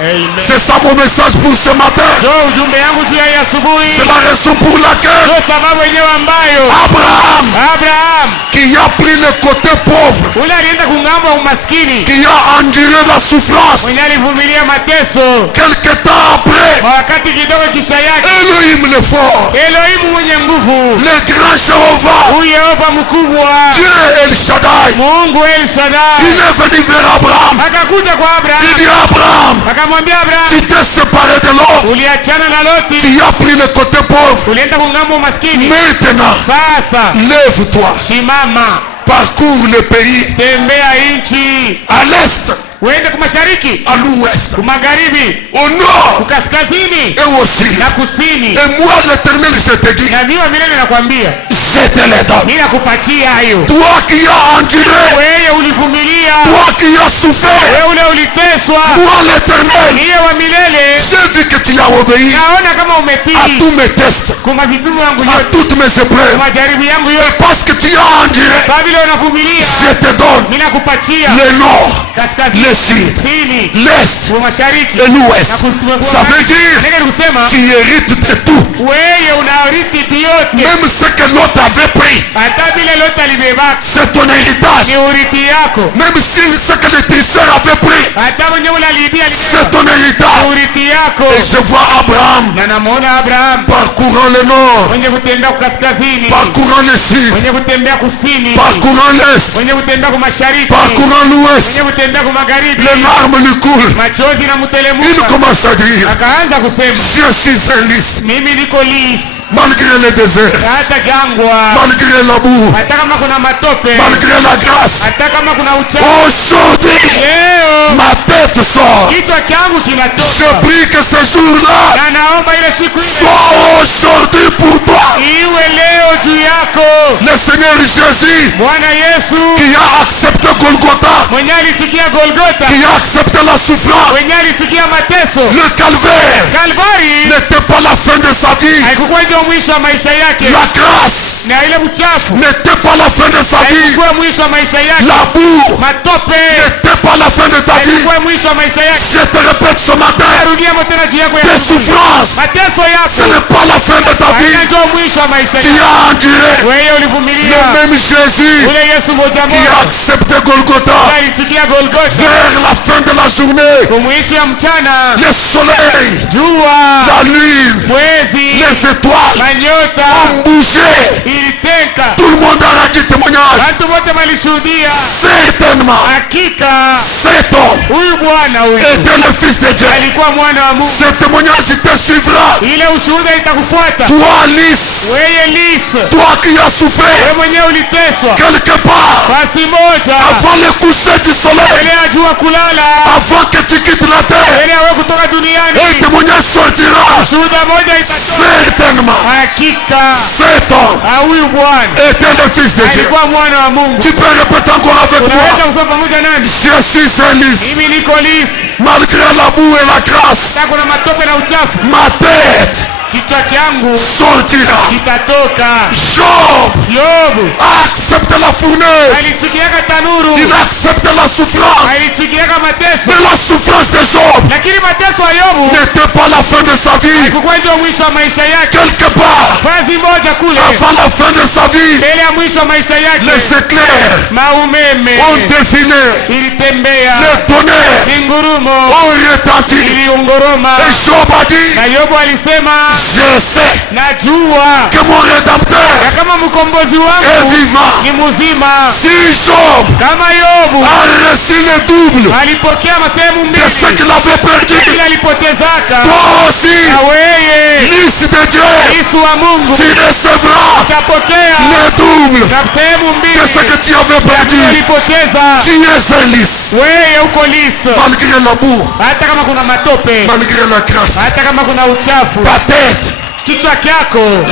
Amen. C'est ça mon message pour ce matin. Ndio ujumbe yangu juu ya hii asubuhi. C'est la raison pour laquelle Ndio sababu yenyewe ambayo Abraham, Abraham qui a pris le côté pauvre, ule alienda kungambo umaskini, qui a enduré la souffrance. mwenye alivumilia mateso, Quelque temps après, kwa wakati kidogo kisha yake, Elohim le fort, Elohimu mwenye nguvu, le grand Jéhovah, huyu Yehova mkubwa, Dieu El Shaddai, Mungu El Shaddai, il est venu vers Abraham. akakuja kwa Il Abrahamu, dit Abraham, akamwambia tu Abrahamu, t'es séparé de l'autre, uliachana na Loti, tu as pris le côté pauvre. ulienda kungambo umaskini. Maintenant, Sasa lève-toi, simama, parcours le pays tembea nchi, à l'est, uende kumashariki, à l'ouest, kumagharibi, au nord kukaskazini et au sud. na kusini. Et moi, l'Éternel, je te dis, Na miwa milele nakwambia, je te les donne. mimi nakupatia hayo. Toi qui as enduré, Wewe ulivumilia, toi qui as souffert, wewe ule uliteswa, moi, l'Éternel, niye wa milele. j'ai vu que tu as obéi Naona kama à umetii tous mes tests, kwa vipimo yangu à yote, toutes mes kwa épreuves. majaribu yangu Et yote. parce que tu as enduré, Sababu ile unavumilia, je te donne mimi nakupatia le nord, kaskazini, le sud, kusini, l'est kwa mashariki et na l'ouest. kusini. Ça veut dire, Ndio kusema tu hérites de tout. wewe unaarithi vyote, Même ce que l'autre avait pris, hata vile lote alibebaka c'est ton héritage. ni urithi yako, Même si ce que le tricheur avait pris, hata mwenye ulalibia c'est ton ni héritage. urithi yako. Et je vois Abraham Na namuona Abraham parcourant le nord, mwenye kutembea kaskazini, parcourant le sud, mwenye kutembea kusini, parcourant l'est, mwenye kutembea kwa mashariki, parcourant l'ouest. mwenye kutembea kwa magharibi, Les larmes lui coulent. machozi na Il mtelemuka. commence à dire, Akaanza kusema je suis un lys, mimi niko lisi, malgré le désert, hata jangwa, malgré la boue, hata kama kuna matope, malgré la grâce. hata kama kuna uchafu. Aujourd'hui, Leo ma tête sort. kichwa changu Je kinatoka, prie que ce jour-là na naomba ile siku ile soit aujourd'hui pour toi. iwe leo juu yako. Le Seigneur Jésus Bwana Yesu qui a accepté Golgotha, mwenye alichukia Golgota, qui a accepté la souffrance, mwenye alichukia mateso. le calvaire Kalvari n'était pas la fin de sa vie. haikukuwa ndio mwisho wa maisha yake, La grâce na ile uchafu n'était pas la fin de sa vie. haikukuwa mwisho wa maisha yake, La boue matope n'était pas la fin de ta vie. haikukuwa mwisho wa maisha yake. Je te répète ce matin, Narudia tena juu yako ya tes souffrances, mateso ce yako n'est pas la fin de ta haina vie. ndio mwisho wa maisha Tu yako. as enduré. Wewe Le ulivumilia, même Jésus ule Yesu moja qui a moja accepté Golgotha alichukia Golgota, vers la fin de la journée, kumwisho ya mchana, le soleil, jua, la lune, mwezi, les étoiles manyota ont bougé. ilitenka, Tout le monde a rendu témoignage. watu wote walishuhudia. Certainement, Hakika cet homme huyu bwana huyu était le Fils de Dieu. alikuwa mwana wa Mungu. Ce témoignage te suivra. Ile ushuhuda itakufuata Toi, lys, wewe lisi, toi qui as souffert wewe mwenyewe uliteswa quelque part basi moja avant le coucher du soleil, mbele ya jua kulala, avant que tu quittes la terre, mbele ya wewe kutoka un duniani, témoignage sortira. shuhuda moja itatoka. Certainement, Hakika cet homme huyu bwana était le Fils de Dieu. alikuwa mwana wa Mungu. Tu peux répéter encore avec Unaweza moi. kusoma pamoja nami, Je suis un lys. mimi niko lisi, Malgré la boue et la grâce, hata kuna matope na uchafu, ma tête kichwa changu sortira. kitatoka. Job Yobu a accepté la fournaise. alichukiaka tanuru, Il a accepté la souffrance. alichukiaka mateso, Mais la souffrance de Job lakini mateso ya Yobu n'était pas la fin de sa vie. haikukuwa ndio mwisho wa maisha yake. Quelque part, Fazi moja kule avant la fin de sa vie, mbele ya mwisho wa maisha yake, les éclairs maumeme ont défilé. ilitembea, Les tonnerres mingurumo ont retenti. iliunguruma, Et Job a dit, na Yobu alisema, je sais najua que mon Rédempteur ya kama mkombozi est wangu vivant. ni mzima. Si Job Kama Yobu a reçu le double alipokea masehemu de mbili ce qu'il avait perdu, ile alipotezaka, toi aussi, na weye Fils de Dieu, Yesu wa Mungu tu recevras utapokea le double na sehemu de mbili ce que tu avais perdu. ulipoteza. Tu es un lys. Wewe uko lisa, Malgré la boue, hata kama kuna matope, malgré la grâce, hata kama kuna uchafu, ta tête, kichwa kyako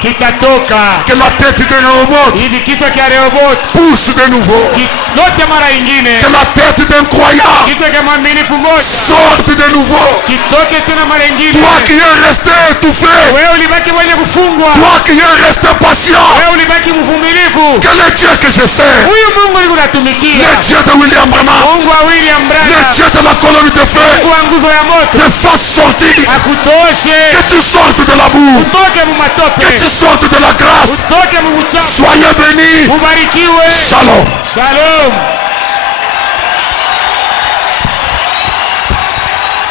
kitatoka. que la tête de Rehoboth Hivi kichwa kya Rehoboth pousse de nouveau, yote mara ingine, que la tête d'un croyant kichwa kya mwaminifu moja sorte de nouveau. kitoke tena mara ingine. Toi qui es resté étouffé, Wewe ulibaki mwenye kufungwa, toi qui es resté patient, wewe ulibaki mvumilivu. que le Dieu que je sers, Huyu Mungu le nikutumikia, Dieu de William Branham, Mungu wa William le Branham, Dieu de la colonne de feu, Mungu wa nguzo ya moto, te fasse sortir, akutoshe que tu sortes de la boue, utoke mumatope, que tu sortes de la grâce. utoke mumuchafu. Soyez bénis. Ubarikiwe. Shalom. Shalom.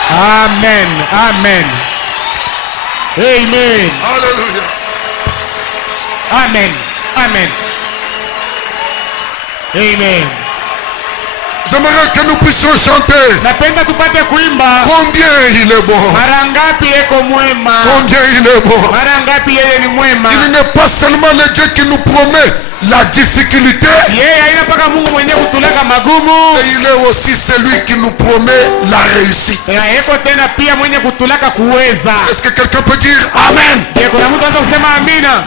Amen. Amen. Amen. Alléluia. Amen. Amen. Amen. J'aimerais que nous puissions chanter. Napenda tupate kuimba. Combien il est bon. Mara ngapi yeko mwema. Combien il est bon. Mara ngapi yeye ni mwema. Il n'est pas seulement le Dieu qui nous promet la difficulté. Yeye haina paka Mungu mwenyewe kutuleka magumu. Et il est aussi celui qui nous promet la réussite. Na yeko tena pia mwenye kutuleka kuweza. Est-ce que quelqu'un peut dire Amen? Je, kuna mtu anaweza kusema amina?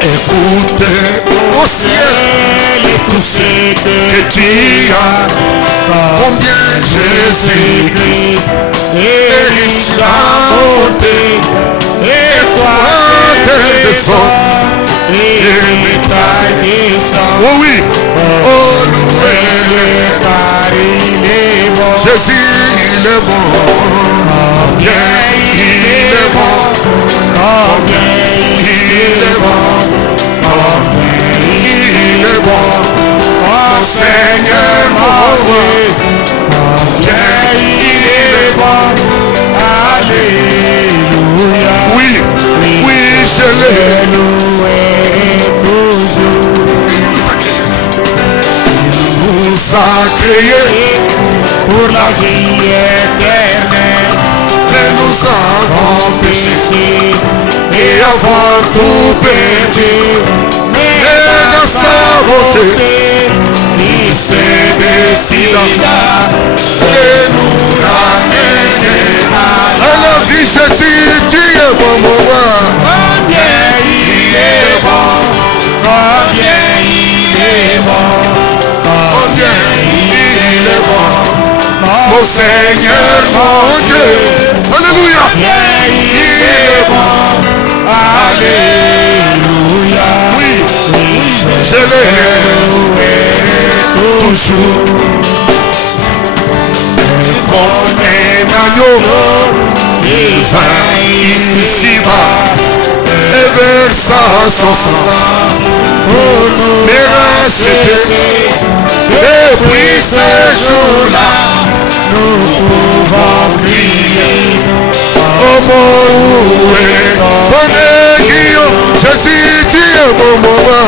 Écoutez au ciel Et tout ce que tu as, combien Jésus-Christ est riche à monter, et toi tes descends, et ta descend. Oh oui, oh loué, Car il est bon, Jésus il est bon, combien il est bon, combien il est bon, il est bon, mon Seigneur mon Dieu, combien il est bon. Alléluia. oui, oui je l'ai. Loué toujours. Il nous a créés Pour la vie éternelle, et nous avons péché et avant tout perdu. mais dans sa bonté, il s'est décidé de nous ramener à la vie. Jésus, tu es bon, mon roi. combien il est bon, combien il est bon, Combien il est bon, mon Seigneur, mon Dieu. Alléluia. combien il est bon. Alléluia. Oui, je l'ai toujours. Comme un agneau, il vint ici-bas et versa son sang pour nous racheter. Depuis ce jour-là, nous pouvons prier. Oh mon loué, ton aiguillon, Jésus, tu es bon, mon roi.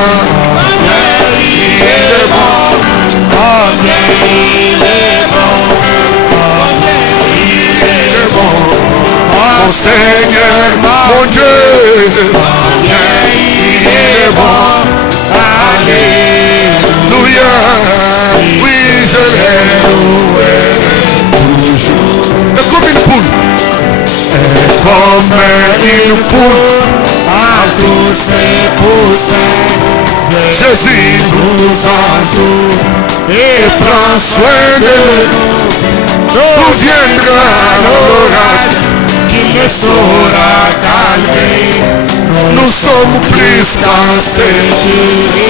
Il est bon, Combien il est bon, il est bon, mon Seigneur, mon Dieu. Il est bon, alléluia. Oui, je l'ai loué toujours. Et comme une poule, et comme une poule, à tous ses poussins, Jésus nous entoure et prend soin de nous. D'où viendra l'orage qu'il ne saura calmer. nous sommes plus qu'en sécurité.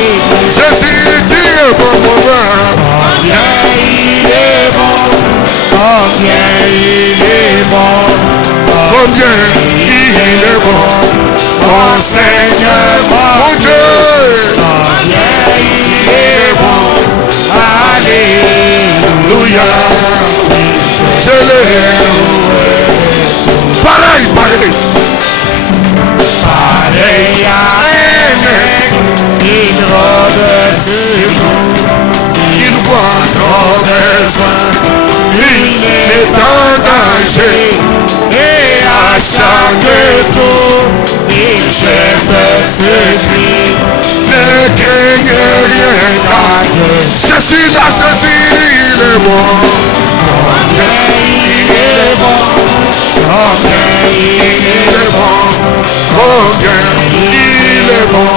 Jésus, tu es bon, mon roi. Combien il est bon, combien il est bon, Combien il est bon, mon Seigneur, mon Dieu. combien il est bon. Alléluia. Je l'ai loué. Pareil, pareil. Pareil à un aigle, il rôde sur nous. Il voit nos besoins, il est en danger. Et à chaque tour, il jette ce cri. Ne craignez rien car je suis là, Jésus, il est bon. Combien il est bon, combien Il est bon, combien il est bon,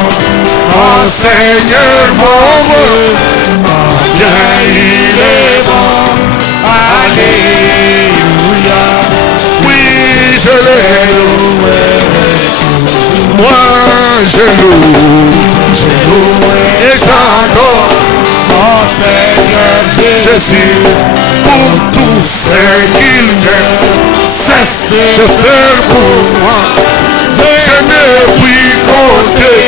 mon Seigneur, mon Dieu. Combien il est bon, alléluia. oui, je l'ai loué. Moi, je loue et j'adore Mon Seigneur Jésus pour tout ce qu'il ne cesse de faire pour moi. Je ne puis compter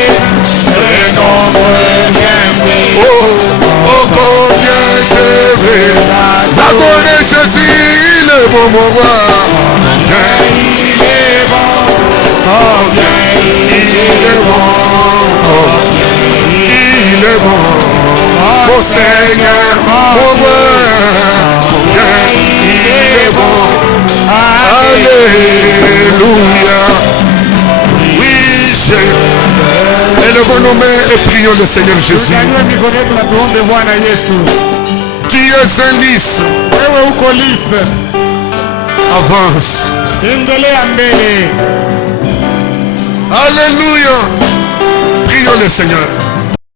Ses nombreux bienfaits. oh, oh combien je vais l'adorer Jésus, il est bon mon roi. Combien Il est bon, combien il est bon, il est bon, mon Seigneur, mon roi. Combien il est bon, alléluia. Oui, élevons nos mains et prions le Seigneur Jésus. Tunyanyue mikono yetu na tuombe Bwana Yesu. Tu es un lys, Wewe uko lisa, avance. endelea mbele. Alléluia. Prions le Seigneur.